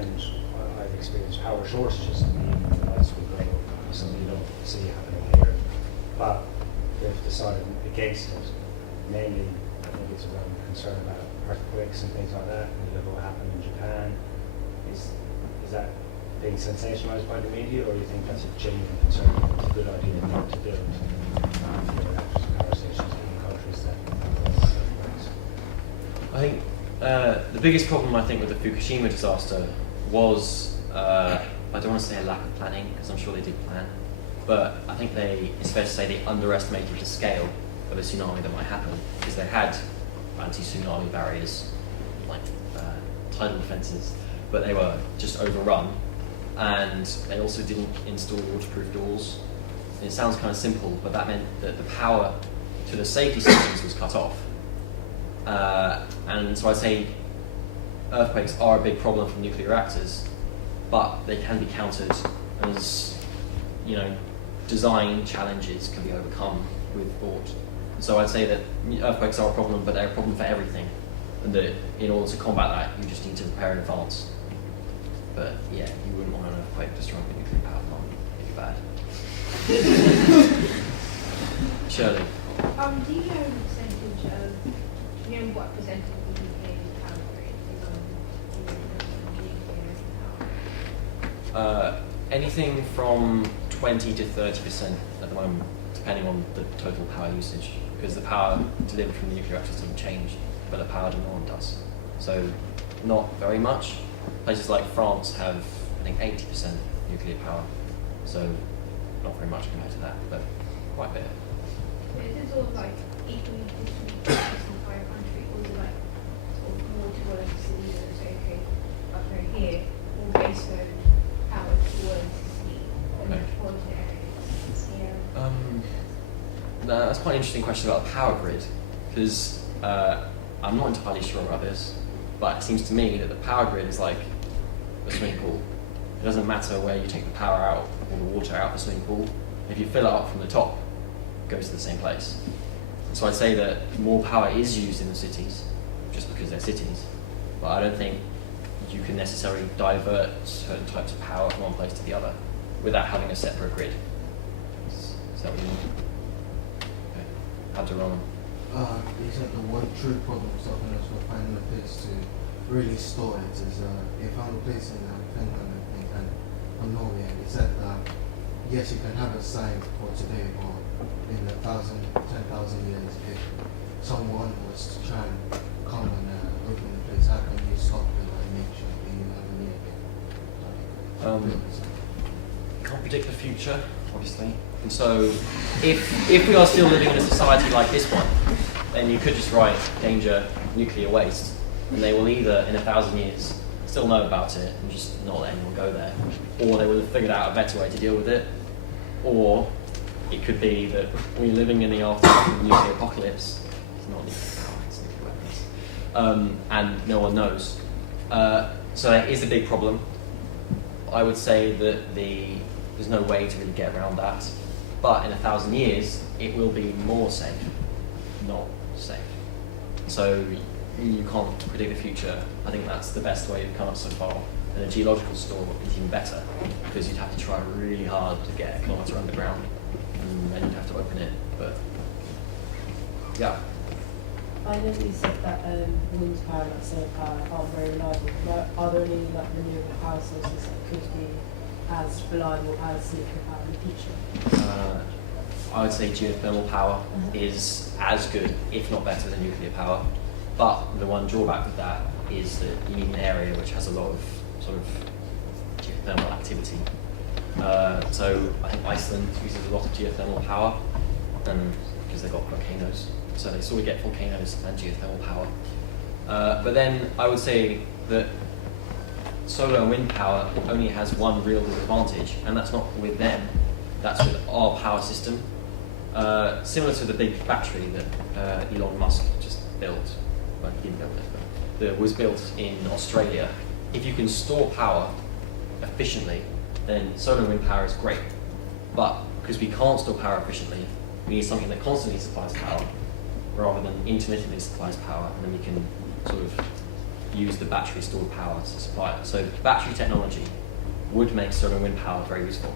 And I've experienced power shortages in the lights will go, something you don't see happening here. But they've decided against it. Mainly, I think it's around concern about earthquakes and things like that, and you look at what happened in Japan. Is that being sensationalized by the media, or do you think that's a genuine concern? It's a good idea not to build reactors and power stations in countries that I think the biggest problem, I think, with the Fukushima disaster was, I don't want to say a lack of planning, because I'm sure they did plan, but I think it's fair to say they underestimated the scale of a tsunami that might happen, because they had anti-tsunami barriers, like tidal defences, but they were just overrun and they also didn't install waterproof doors. And it sounds kind of simple, but that meant that the power to the safety systems was cut off. And so I'd say earthquakes are a big problem for nuclear reactors, but they can be countered as, design challenges can be overcome with thought. So I'd say that earthquakes are a problem, but they're a problem for everything. And that in order to combat that, you just need to prepare in advance. But yeah, you wouldn't want an earthquake destroying a nuclear power plant. It'd be bad. Shirley. Do you know the percentage of, what percentage of the UK's power grid is on nuclear power? Anything from 20 to 30% at the moment, depending on the total power usage, because the power delivered from the nuclear reactors doesn't change, but the power demand does. So not very much. Places like France have, I think, 80% nuclear power, so not very much compared to that, but quite a bit. Is it sort of like equally distributed across the entire country, or is it like sort of more towards the city that say, okay, up here, more baseload power towards the city than metropolitan areas? Yeah. No, that's quite an interesting question about the power grid, because I'm not entirely sure about this, but it seems to me that the power grid is like a swimming pool. It doesn't matter where you take the power out or the water out of the swimming pool. If you fill it up from the top, it goes to the same place. So I'd say that more power is used in the cities, just because they're cities, but I don't think you can necessarily divert certain types of power from one place to the other without having a separate grid. Is that what you mean? Okay. Abdurrahman. He said the one true problem stopping us from finding a place to really store it is they found a place in Finland, I think, and Norway. And he said that yes, you can have a site for today, but in 10,000 years, if someone was to try and come and open the place, how can you stop it and make sure that you have a need again? Can't predict the future, obviously. And so, if we are still living in a society like this one, then you could just write danger nuclear waste, and they will either in 1,000 years still know about it and just not let anyone go there, or they will have figured out a better way to deal with it, or it could be that we're living in the aftermath of the nuclear apocalypse. It's not nuclear power, it's nuclear weapons, and no one knows. So that is a big problem. I would say that there's no way to really get around that. But in 1,000 years, it will be more safe, not safe. So you can't predict the future. I think that's the best way we've come up so far. And a geological store is even better, because you'd have to try really hard to get a kilometre underground, and then you'd have to open it. But yeah. I know you said that wind power and solar power aren't very reliable, but are there any renewable power sources that could be as reliable as nuclear power in the future? I would say geothermal power is as good, if not better, than nuclear power. But the one drawback with that is that you need an area which has a lot of sort of geothermal activity. So I think Iceland uses a lot of geothermal power, because they've got volcanoes. So they sort of get volcanoes and geothermal power. But then I would say that solar and wind power only has one real disadvantage, and that's not with them, that's with our power system. Similar to the big battery that Elon Musk just built. Well, he didn't build it, but that was built in Australia. If you can store power efficiently, then solar and wind power is great. But because we can't store power efficiently, we need something that constantly supplies power, rather than intermittently supplies power, and then we can sort of use the battery stored power to supply it. So battery technology would make solar and wind power very useful.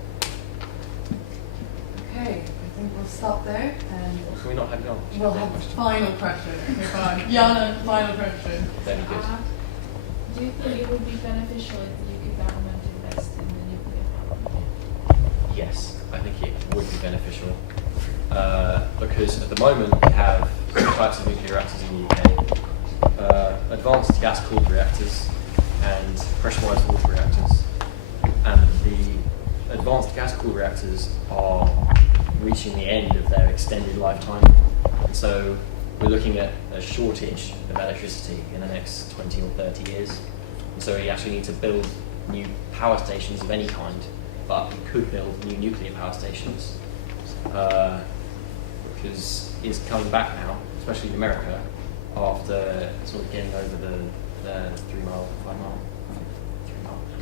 Okay, I think we'll stop there and Can we not have Jan? we'll have the final question. Okay, fine. Jana, final question. Very good. Do you think it would be beneficial if the UK government invests in the nuclear power? Yes, I think it would be beneficial. Because at the moment we have two types of nuclear reactors in the UK. Advanced gas-cooled reactors and pressurized water reactors. And the advanced gas-cooled reactors are reaching the end of their extended lifetime. And so we're looking at a shortage of electricity in the next 20 or 30 years. And so we actually need to build new power stations of any kind, but we could build new nuclear power stations because it's coming back now, especially in America, after sort of getting over the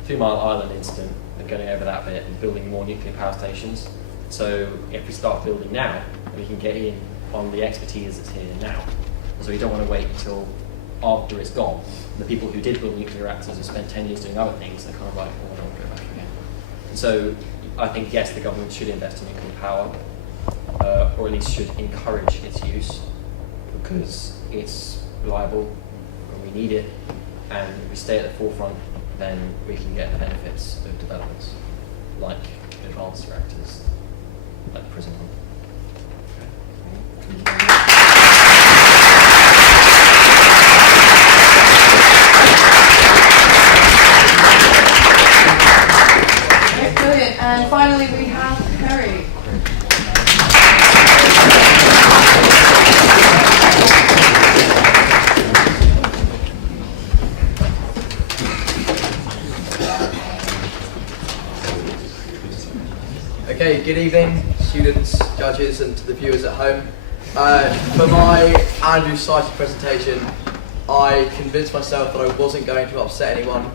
3 Mile Island incident and going over that bit and building more nuclear power stations. So if we start building now, we can get in on the expertise that's here now. So we don't want to wait until after it's gone. The people who did build nuclear reactors have spent 10 years doing other things. They're kind of like, oh, I don't want to go back again. And so I think, yes, the government should invest in nuclear power, or at least should encourage its use, because it's reliable and we need it. And if we stay at the forefront, then we can get the benefits of developments like advanced reactors, like the prison one. Okay, brilliant. And finally, we have Perry. Okay, good evening, students, judges, and to the viewers at home. For my Andrew Society presentation, I convinced myself that I wasn't going to upset anyone,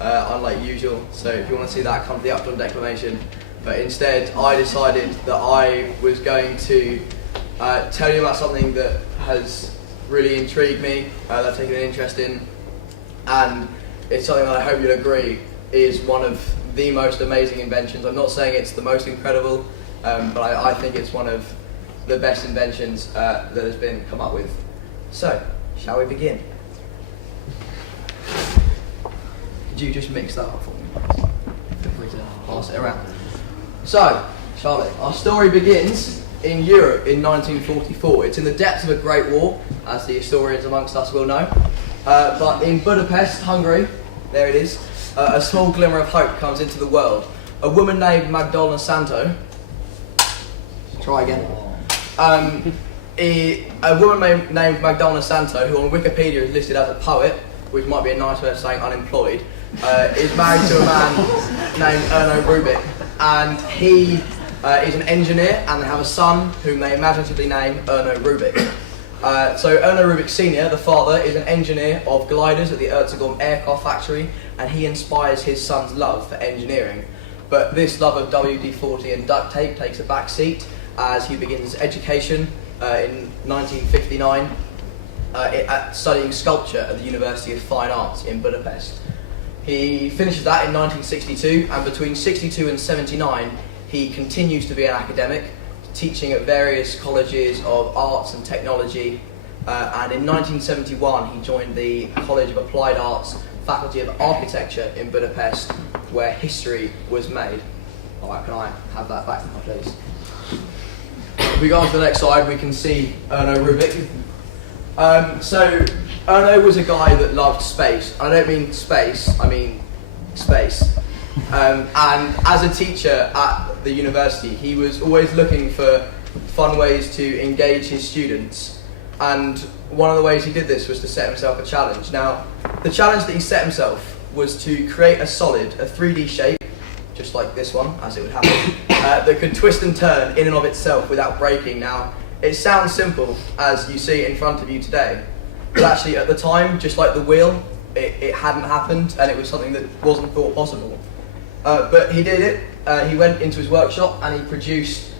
unlike usual. So if you want to see that, come to the Upton Declamation. But instead, I decided that I was going to tell you about something that has really intrigued me, that I've taken an interest in, and it's something that I hope you'll agree is one of the most amazing inventions. I'm not saying it's the most incredible, but I think it's one of the best inventions that has been come up with. So, shall we begin? Could you just mix that up for me? Feel free to pass it around. So, Charlotte, our story begins in Europe in 1944. It's in the depths of a great war, as the historians amongst us will know. But in Budapest, Hungary, there it is, a small glimmer of hope comes into the world. A woman named Magdalena Santo. Try again. A woman named Magdalena Santo, who on Wikipedia is listed as a poet, which might be a nice way of saying unemployed, is married to a man named Erno Rubik, and he is an engineer, and they have a son whom they imaginatively name Erno Rubik. So Erno Rubik Sr., the father, is an engineer of gliders at the Erzegom aircraft factory, and he inspires his son's love for engineering. But this love of WD-40 and duct tape takes a back seat as he begins his education in 1959 studying sculpture at the University of Fine Arts in Budapest. He finishes that in 1962, and between 62 and 79 he continues to be an academic, teaching at various colleges of arts and technology, and in 1971 he joined the College of Applied Arts Faculty of Architecture in Budapest, where history was made. Alright, can I have that back now, please? If we go on to the next slide, we can see Erno Rubik. So Erno was a guy that loved space. I don't mean space, I mean space. And as a teacher at the university, he was always looking for fun ways to engage his students. And one of the ways he did this was to set himself a challenge. Now, the challenge that he set himself was to create a solid, a 3D shape, just like this one, as it would happen, that could twist and turn in and of itself without breaking. Now, it sounds simple as you see it in front of you today, but actually at the time, just like the wheel, it hadn't happened, and it was something that wasn't thought possible. But he did it. He went into his workshop and he produced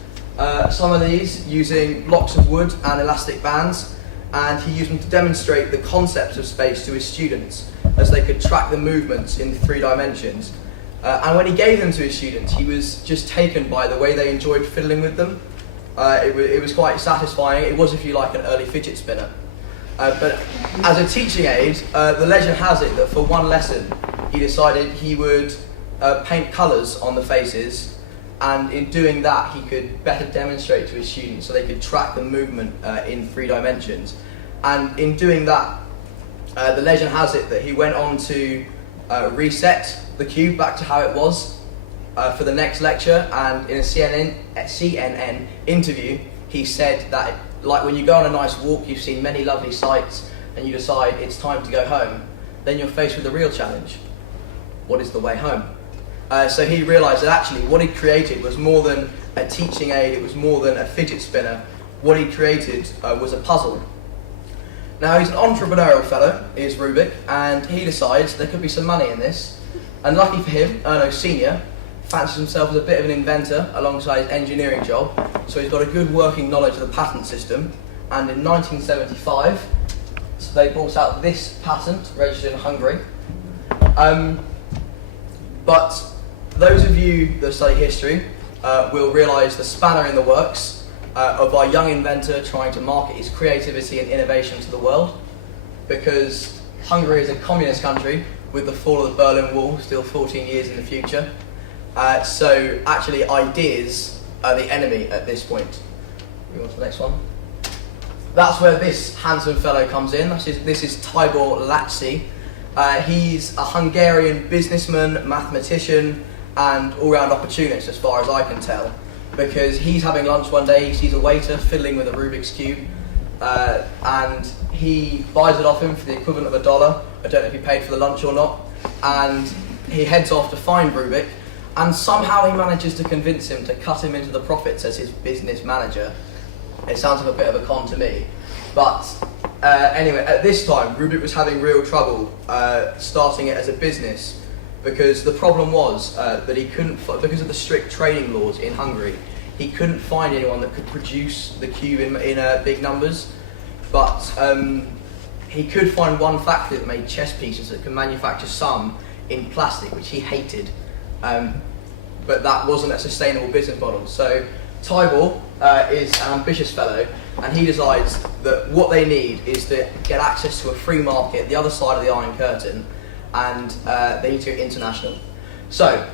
some of these using blocks of wood and elastic bands, and he used them to demonstrate the concepts of space to his students as they could track the movements in 3 dimensions. And when he gave them to his students, he was just taken by the way they enjoyed fiddling with them. It was quite satisfying. It was, if you like, an early fidget spinner. But as a teaching aid, the legend has it that for one lesson he decided he would paint colours on the faces, and in doing that he could better demonstrate to his students so they could track the movement in 3 dimensions. And in doing that, the legend has it that he went on to reset the cube back to how it was for the next lecture, and in a CNN interview he said that, like when you go on a nice walk, you've seen many lovely sights and you decide it's time to go home, then you're faced with a real challenge. what is the way home? So he realised that actually what he created was more than a teaching aid, it was more than a fidget spinner. What he created was a puzzle. Now he's an entrepreneurial fellow, is Rubik, and he decides there could be some money in this. And lucky for him, Erno Sr. fancies himself as a bit of an inventor alongside his engineering job, so he's got a good working knowledge of the patent system. And in 1975, they brought out this patent, registered in Hungary. But those of you that study history will realise the spanner in the works of our young inventor trying to market his creativity and innovation to the world, because Hungary is a communist country with the fall of the Berlin Wall still 14 years in the future. So actually ideas are the enemy at this point. Move on to the next one. That's where this handsome fellow comes in. This is Tibor Lacsi. He's a Hungarian businessman, mathematician, and all-round opportunist as far as I can tell, because he's having lunch one day, he sees a waiter fiddling with a Rubik's Cube, and he buys it off him for the equivalent of $1. I don't know if he paid for the lunch or not, and he heads off to find Rubik, and somehow he manages to convince him to cut him into the profits as his business manager. It sounds like a bit of a con to me, but anyway, at this time Rubik was having real trouble starting it as a business, because the problem was that he couldn't, because of the strict trading laws in Hungary, he couldn't find anyone that could produce the cube in big numbers. But he could find one factory that made chess pieces that could manufacture some in plastic, which he hated. But that wasn't a sustainable business model. So Tibor is an ambitious fellow, and he decides that what they need is to get access to a free market, the other side of the Iron Curtain, and they need to go international. So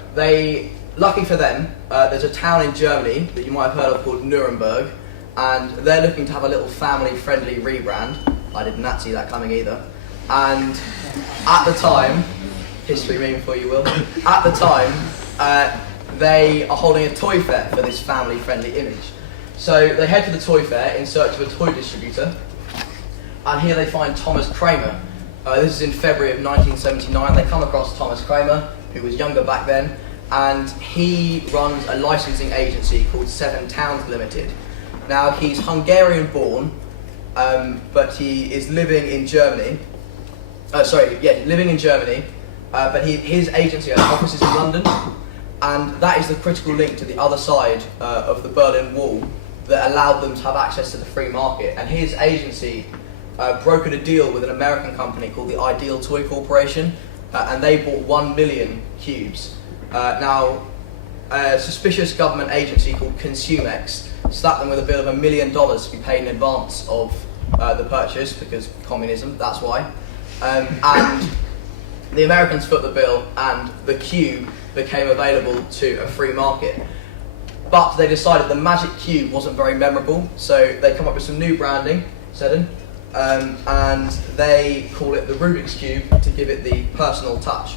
lucky for them, there's a town in Germany that you might have heard of called Nuremberg, and they're looking to have a little family-friendly rebrand. I did not see that coming either. And at the time, history meme for you, Will. At the time, they are holding a toy fair for this family-friendly image. So they head to the toy fair in search of a toy distributor, and here they find Thomas Kramer. This is in February of 1979. They come across Thomas Kramer, who was younger back then, and he runs a licensing agency called Seven Towns Limited. Now, he's Hungarian-born, but he is living in Germany. Living in Germany, but his agency has offices in London, and that is the critical link to the other side of the Berlin Wall that allowed them to have access to the free market. And his agency brokered a deal with an American company called the Ideal Toy Corporation, and they bought 1 million cubes. Now, a suspicious government agency called Consumex slapped them with a bill of $1 million to be paid in advance of the purchase, because communism, that's why. And the Americans foot the bill, and the cube became available to a free market. But they decided the magic cube wasn't very memorable, so they come up with some new branding, and they call it the Rubik's Cube to give it the personal touch.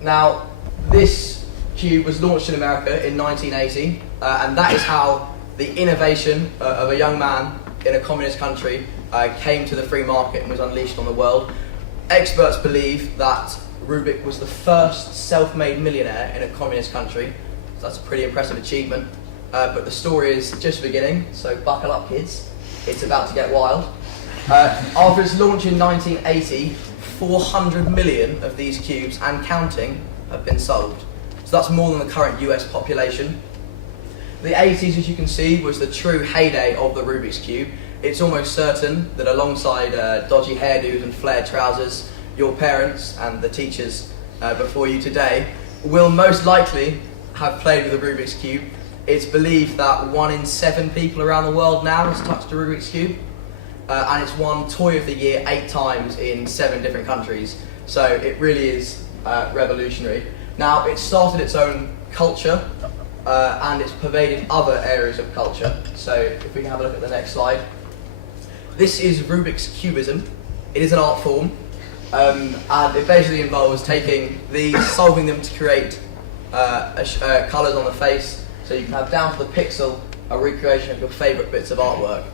Now, this cube was launched in America in 1980, and that is how the innovation of a young man in a communist country came to the free market and was unleashed on the world. Experts believe that Rubik was the first self-made millionaire in a communist country. So that's a pretty impressive achievement. But the story is just beginning, so buckle up, kids. It's about to get wild. After its launch in 1980, 400 million of these cubes, and counting, have been sold. So that's more than the current US population. The 80s, as you can see, was the true heyday of the Rubik's Cube. It's almost certain that alongside dodgy hairdos and flared trousers, your parents and the teachers before you today will most likely have played with the Rubik's Cube. It's believed that 1 in 7 people around the world now has touched a Rubik's Cube, and it's won Toy of the Year 8 times in 7 different countries. So it really is revolutionary. Now, it started its own culture, and it's pervaded other areas of culture. So if we can have a look at the next slide. This is Rubik's Cubism. It is an art form, and it basically involves taking these, solving them to create colours on the face, so you can have down to the pixel a recreation of your favourite bits of artwork.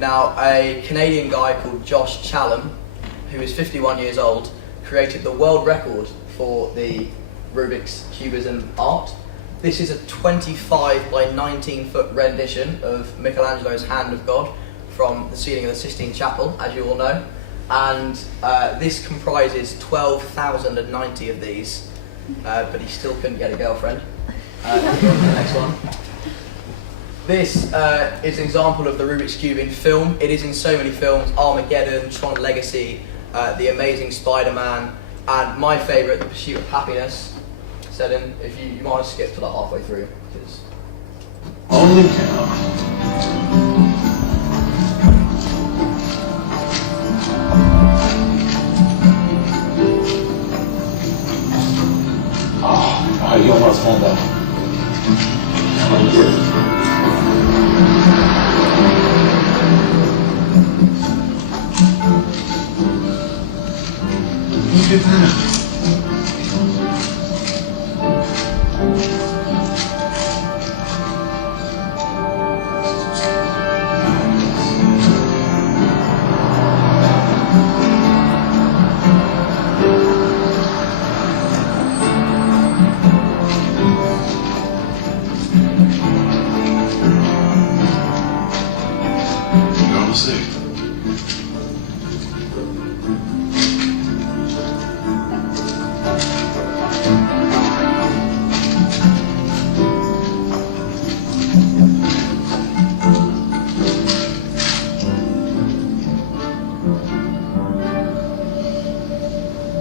Now, a Canadian guy called Josh Challam, who is 51 years old, created the world record for the Rubik's Cubism art. This is a 25 by 19 foot rendition of Michelangelo's Hand of God from the ceiling of the Sistine Chapel, as you all know. And this comprises 12,090 of these, but he still couldn't get a girlfriend. Go on to the next one. This is an example of the Rubik's Cube in film. It is in so many films: Armageddon, Tron Legacy, The Amazing Spider-Man, and my favourite, The Pursuit of Happiness. Set in, if you might have skipped to like halfway through, because Only count. Oh, you almost had that. Look at that.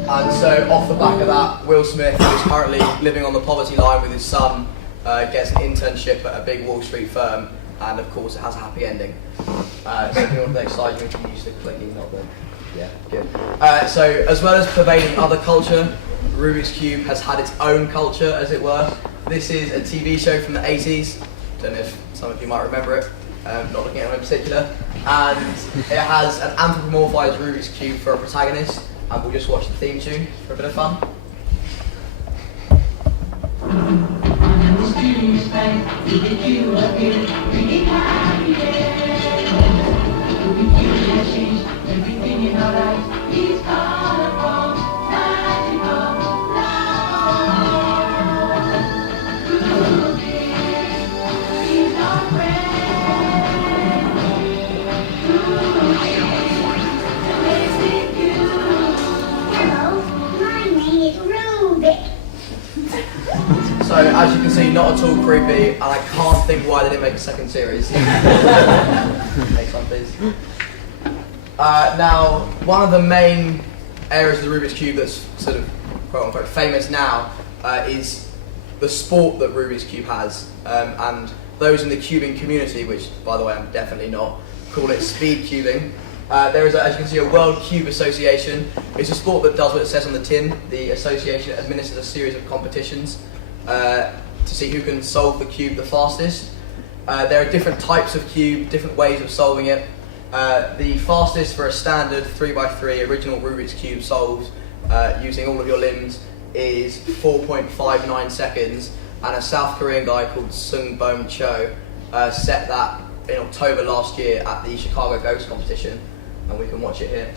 And so off the back of that, Will Smith, who is currently living on the poverty line with his son, gets an internship at a big Wall Street firm, and of course it has a happy ending. So if you want the next slide, you can use the clicking, not the... Yeah, good. So as well as pervading other culture, Rubik's Cube has had its own culture, as it were. This is a TV show from the 80s. Don't know if some of you might remember it. Not looking at it in particular. And it has an anthropomorphized Rubik's Cube for a protagonist. And we'll just watch the theme tune for a bit of fun. So as you can see, not at all creepy, and I can't think why they didn't make a second series. Next one, please. Now, one of the main areas of the Rubik's Cube that's sort of quote-unquote famous now is the sport that Rubik's Cube has, and those in the cubing community, which by the way I'm definitely not, call it speed cubing. There is, as you can see, a World Cube Association. It's a sport that does what it says on the tin. The association administers a series of competitions to see who can solve the cube the fastest. There are different types of cube, different ways of solving it. The fastest for a standard 3x3 original Rubik's Cube solved using all of your limbs is 4.59 seconds, and a South Korean guy called Sung Bom Cho set that in October last year at the Chicago Ghost competition, and we can watch it here.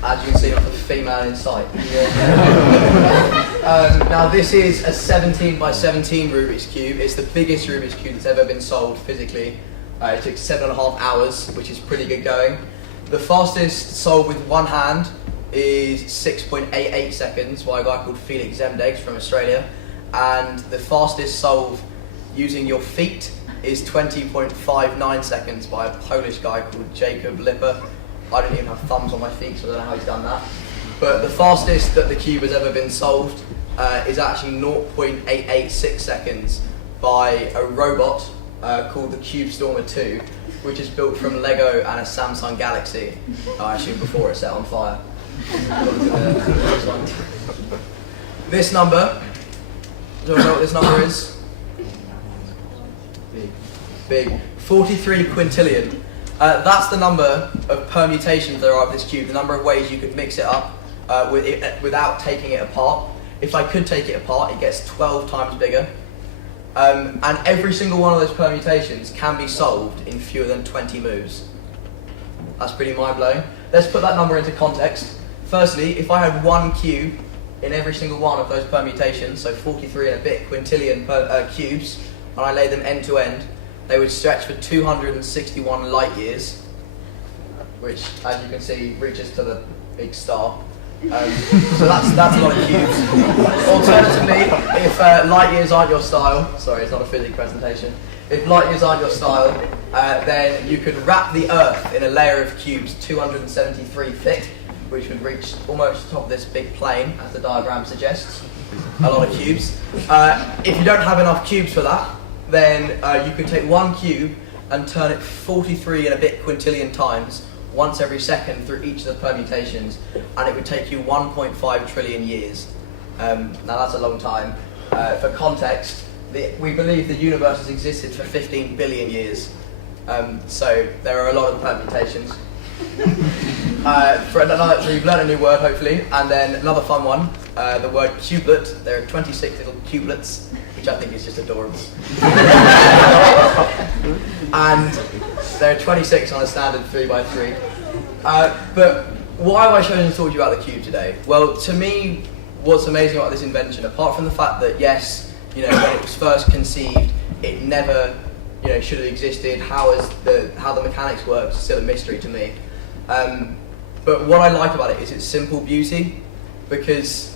As you can see, not a female in sight. Now this is a 17 by 17 Rubik's Cube. It's the biggest Rubik's Cube that's ever been sold physically. It took 7.5 hours, which is pretty good going. The fastest solved with one hand is 6.88 seconds by a guy called Felix Zemdegs from Australia. And the fastest solved using your feet is 20.59 seconds by a Polish guy called Jacob Lipper. I don't even have thumbs on my feet, so I don't know how he's done that. But the fastest that the cube has ever been solved is actually 0.886 seconds by a robot called the Cube Stormer 2, which is built from Lego and a Samsung Galaxy, I assume before it set on fire. This number, do you know what this number is? big. 43 quintillion. That's the number of permutations there are of this cube, the number of ways you could mix it up without taking it apart. If I could take it apart, it gets 12 times bigger. And every single one of those permutations can be solved in fewer than 20 moves. That's pretty mind-blowing. Let's put that number into context. Firstly, if I had one cube in every single one of those permutations, so 43 and a bit quintillion cubes, and I laid them end to end, they would stretch for 261 light years, which, as you can see, reaches to the big star. So that's a lot of cubes. Alternatively, if light years aren't your style, sorry, it's not a physics presentation. If light years aren't your style, then you could wrap the Earth in a layer of cubes 273 thick, which would reach almost the top of this big plane, as the diagram suggests. A lot of cubes. If you don't have enough cubes for that, then you could take one cube and turn it 43 and a bit quintillion times, once every second through each of the permutations, and it would take you 1.5 trillion years. Now that's a long time. For context, we believe the universe has existed for 15 billion years. So there are a lot of permutations. So you've learned a new word, hopefully, and then another fun one, the word cubelet. There are 26 little cubelets, which I think is just adorable. And there are 26 on a standard 3x3. But why have I chosen to talk to you about the cube today? Well, to me, what's amazing about this invention, apart from the fact that yes, when it was first conceived, it never, should have existed. How the mechanics work is still a mystery to me. But what I like about it is its simple beauty, because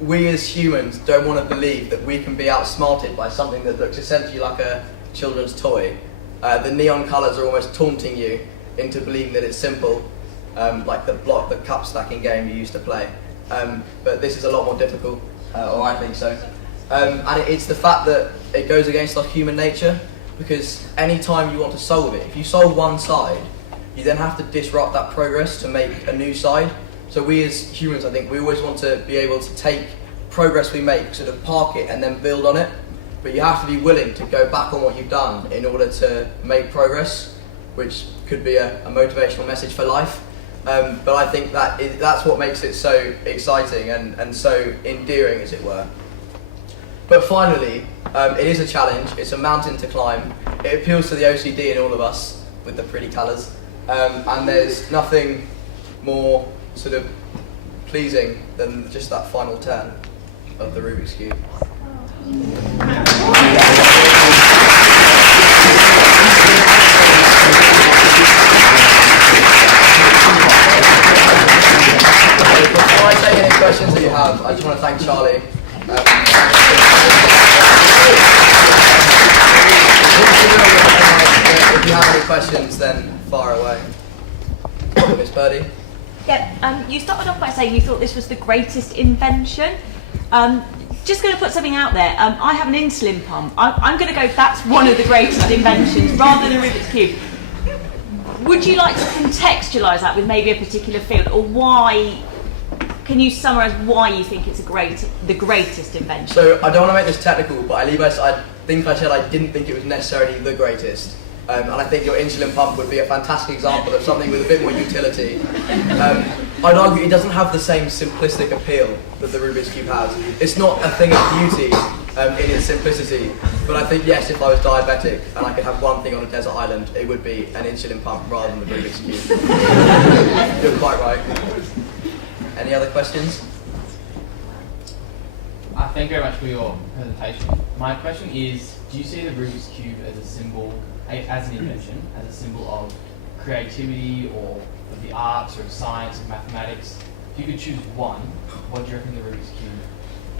we as humans don't want to believe that we can be outsmarted by something that looks essentially like a children's toy. The neon colours are almost taunting you into believing that it's simple, like the cup stacking game you used to play. But this is a lot more difficult, or I think so. And it's the fact that it goes against our human nature, because any time you want to solve it, if you solve one side, you then have to disrupt that progress to make a new side. So we as humans, I think, we always want to be able to take progress we make, sort of park it and then build on it. But you have to be willing to go back on what you've done in order to make progress, which could be a motivational message for life. But I think that's what makes it so exciting and so endearing, as it were. But finally, it is a challenge. It's a mountain to climb. It appeals to the OCD in all of us with the pretty colours. And there's nothing more sort of pleasing than just that final turn of the Rubik's Cube. Before I take any questions that you have, I just want to thank Charlie. If you have any questions, then fire away. Miss Birdie? Yeah, you started off by saying you thought this was the greatest invention. Just going to put something out there. I have an insulin pump. I'm going to go, that's one of the greatest inventions, rather than a Rubik's Cube. Would you like to contextualise that with maybe a particular field, or why? Can you summarise why you think it's the greatest invention? So I don't want to make this technical, but I think I said I didn't think it was necessarily the greatest. And I think your insulin pump would be a fantastic example of something with a bit more utility. I'd argue it doesn't have the same simplistic appeal that the Rubik's Cube has. It's not a thing of beauty in its simplicity, but I think, yes, if I was diabetic and I could have one thing on a desert island, it would be an insulin pump rather than the Rubik's Cube. You're quite right. Any other questions? Thank you very much for your presentation. My question is, do you see the Rubik's Cube as a symbol, as an invention, as a symbol of creativity or of the arts or of science and mathematics? If you could choose one, what do you reckon the Rubik's Cube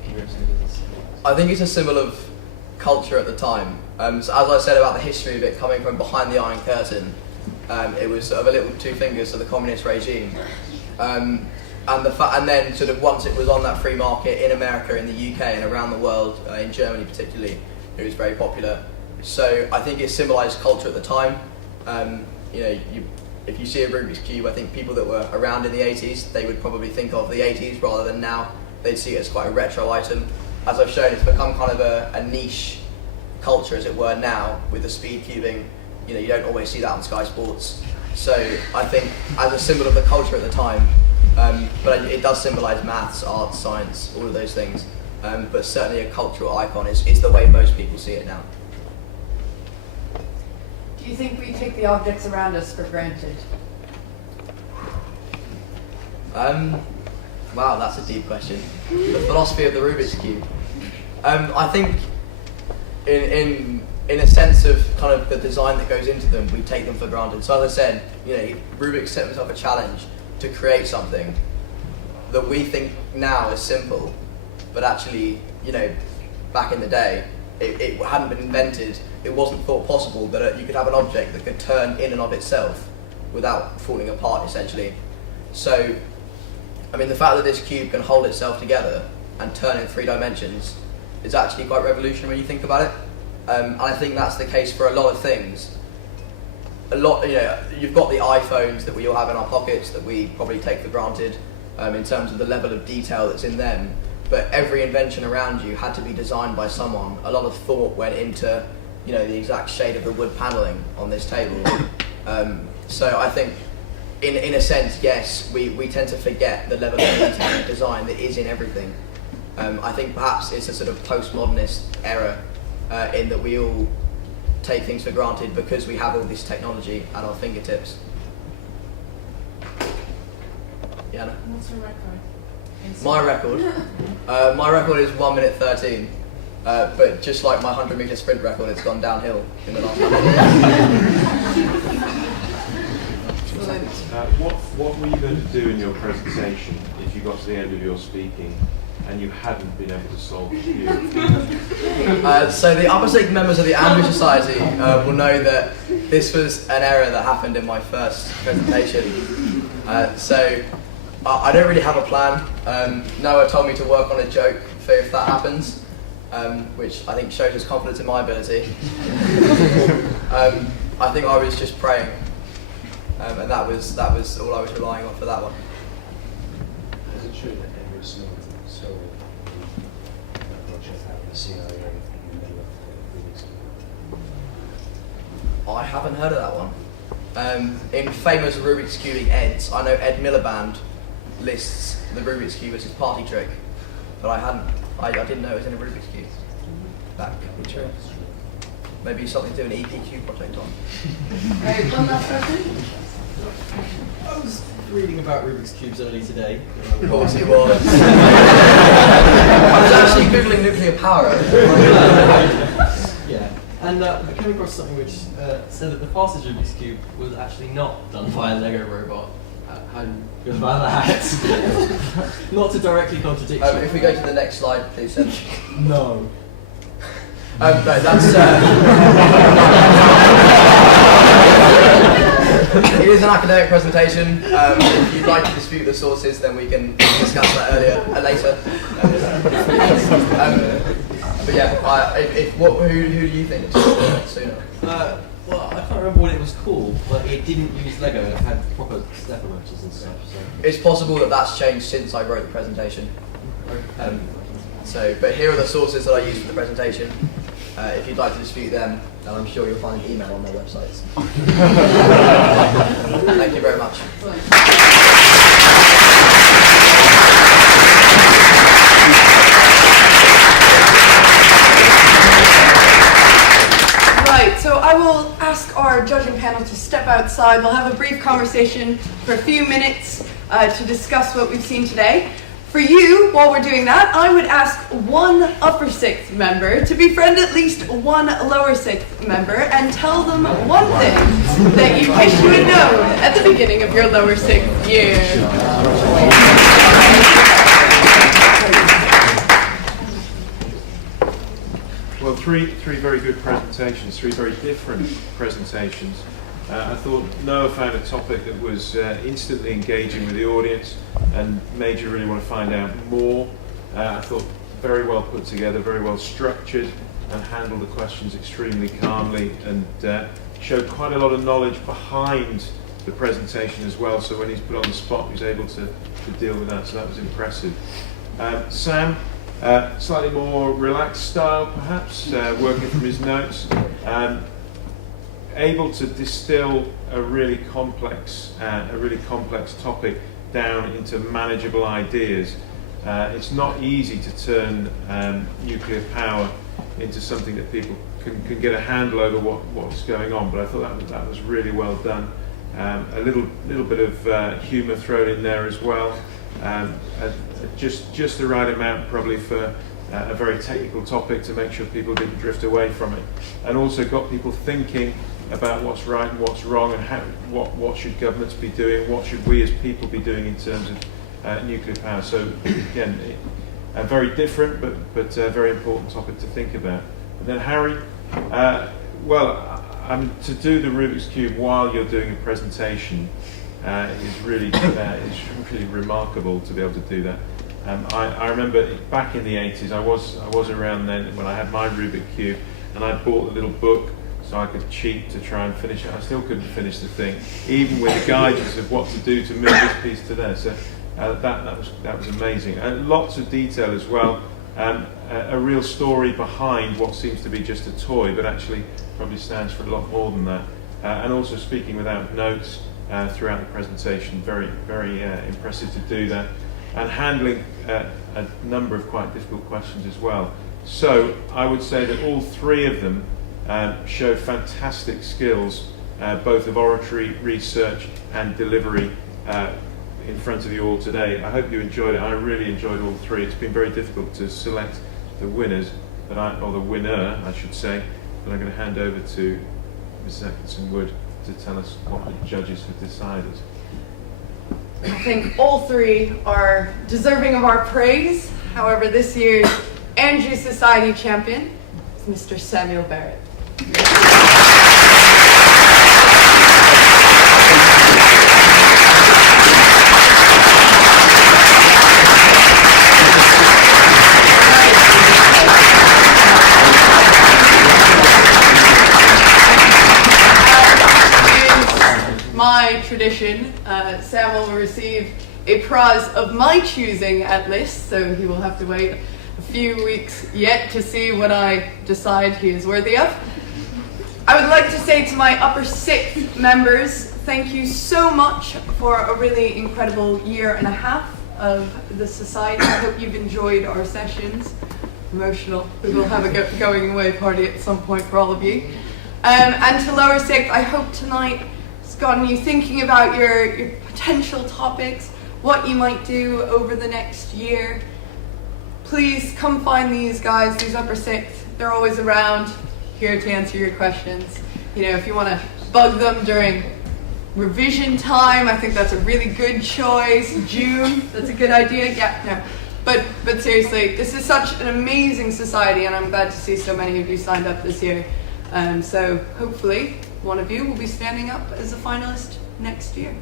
can represent as a symbol? I think it's a symbol of culture at the time. So as I said about the history of it coming from behind the Iron Curtain, it was sort of a little two fingers to the communist regime. And then sort of once it was on that free market in America, in the UK and around the world, in Germany particularly, it was very popular. So I think it symbolised culture at the time. If you see a Rubik's Cube, I think people that were around in the 80s, they would probably think of the 80s rather than now. They'd see it as quite a retro item. As I've shown, it's become kind of a niche culture as it were now with the speed cubing. You know, you don't always see that on Sky Sports. So I think as a symbol of the culture at the time, but it does symbolise maths, arts, science, all of those things. But certainly a cultural icon is the way most people see it now. Do you think we take the objects around us for granted? Wow, that's a deep question. The philosophy of the Rubik's Cube. I think in a sense of kind of the design that goes into them, we take them for granted. So as I said, you know, Rubik set himself a challenge to create something that we think now is simple, but actually, you know, back in the day, it hadn't been invented. It wasn't thought possible that you could have an object that could turn in and of itself without falling apart, essentially. So, I mean, the fact that this cube can hold itself together and turn in 3 dimensions is actually quite revolutionary when you think about it. And I think that's the case for a lot of things. You know, you've got the iPhones that we all have in our pockets that we probably take for granted in terms of the level of detail that's in them. But every invention around you had to be designed by someone. A lot of thought went into, you know, the exact shade of the wood paneling on this table. So I think, in a sense, yes, we tend to forget the level of detail and design that is in everything. I think perhaps it's a sort of postmodernist error in that we all take things for granted because we have all this technology at our fingertips. Yeah. What's your record? My record? My record is 1 minute 13. But just like my 100-metre sprint record, it's gone downhill in the last 100 minutes. What were you going to do in your presentation if you got to the end of your speaking and you hadn't been able to solve the cube? So the Upper Sixth members of the Andrew Society will know that this was an error that happened in my first presentation. So I don't really have a plan. Noah told me to work on a joke for if that happens, which I think shows his confidence in my ability. I think I was just praying, and that was all I was relying on for that one. Is it true that Edward Snowden stole the project out of the CIA in the middle of the Rubik's Cube? I haven't heard of that one. In famous Rubik's Cubing Eds, I know Ed Miliband lists the Rubik's Cube as his party trick, but I didn't know it was in a Rubik's Cube. That could be true. Maybe something to do an EPQ project on. One last question? I was reading about Rubik's Cubes early today. Of course he was. I was actually Googling nuclear power. Yeah, and I came across something which said that the fastest Rubik's Cube was actually not done by a Lego robot. How do you feel about that? Not to directly contradict you. If we go to the next slide, please. No. No, that's... It is an academic presentation. If you'd like to dispute the sources, then we can discuss that later. But yeah, who do you think is sooner? Well, I can't remember what it was called, but it didn't use Lego. It had proper stepper motors and stuff. So. It's possible that that's changed since I wrote the presentation. But here are the sources that I used for the presentation. If you'd like to dispute them, then I'm sure you'll find an email on their websites. Thank you very much. Right, so I will ask our judging panel to step outside. We'll have a brief conversation for a few minutes to discuss what we've seen today. For you, while we're doing that, I would ask one upper sixth member to befriend at least one lower sixth member and tell them one thing that you wish you had known at the beginning of your lower sixth year. Well, three very good presentations, 3 very different presentations. I thought Noah found a topic that was instantly engaging with the audience and made you really want to find out more. I thought very well put together, very well structured, and handled the questions extremely calmly, and showed quite a lot of knowledge behind the presentation as well. So when he's put on the spot, he was able to deal with that. So that was impressive. Sam, Slightly more relaxed style, perhaps, working from his notes. Able to distill a really complex topic down into manageable ideas. It's not easy to turn nuclear power into something that people can get a handle over what's going on, but I thought that was really well done. A little bit of humour thrown in there as well. Just the right amount probably for a very technical topic to make sure people didn't drift away from it, and also got people thinking about what's right and what's wrong, and what should governments be doing, what should we as people be doing in terms of nuclear power. So again, a very different but a very important topic to think about. And then Harry, to do the Rubik's Cube while you're doing a presentation is really remarkable to be able to do that. I remember back in the 80s, I was around then when I had my Rubik's Cube, and I bought a little book so I could cheat to try and finish it. I still couldn't finish the thing, even with the guidance of what to do to move this piece to there. So that was amazing. Lots of detail as well. A real story behind what seems to be just a toy, but actually probably stands for a lot more than that. And also speaking without notes throughout the presentation, very, very impressive to do that. And handling a number of quite difficult questions as well. So I would say that all three of them showed fantastic skills, both of oratory, research and delivery in front of you all today. I hope you enjoyed it. I really enjoyed all three. It's been very difficult to select the winners, or the winner, I should say, but I'm going to hand over to Ms. Atkinson-Wood to tell us what the judges have decided. I think all three are deserving of our praise. However, this year's Andrew Society champion is Mr. Samuel Barratt. My tradition, Sam will receive a prize of my choosing at list, so he will have to wait a few weeks yet to see what I decide he is worthy of. I would like to say to my upper sixth members, thank you so much for a really incredible year and a half of the society. I hope you've enjoyed our sessions. Emotional. We will have a going away party at some point for all of you. And to lower sixth, I hope tonight gotten you thinking about your potential topics, what you might do over the next year. Please come find these guys, these upper sixth. They're always around, here to answer your questions. You know, if you want to bug them during revision time, I think that's a really good choice. June, that's a good idea. Yeah, no. But seriously, this is such an amazing society, and I'm glad to see so many of you signed up this year. So hopefully one of you will be standing up as a finalist next year.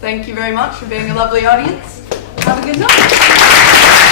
Thank you very much for being a lovely audience. Have a good night.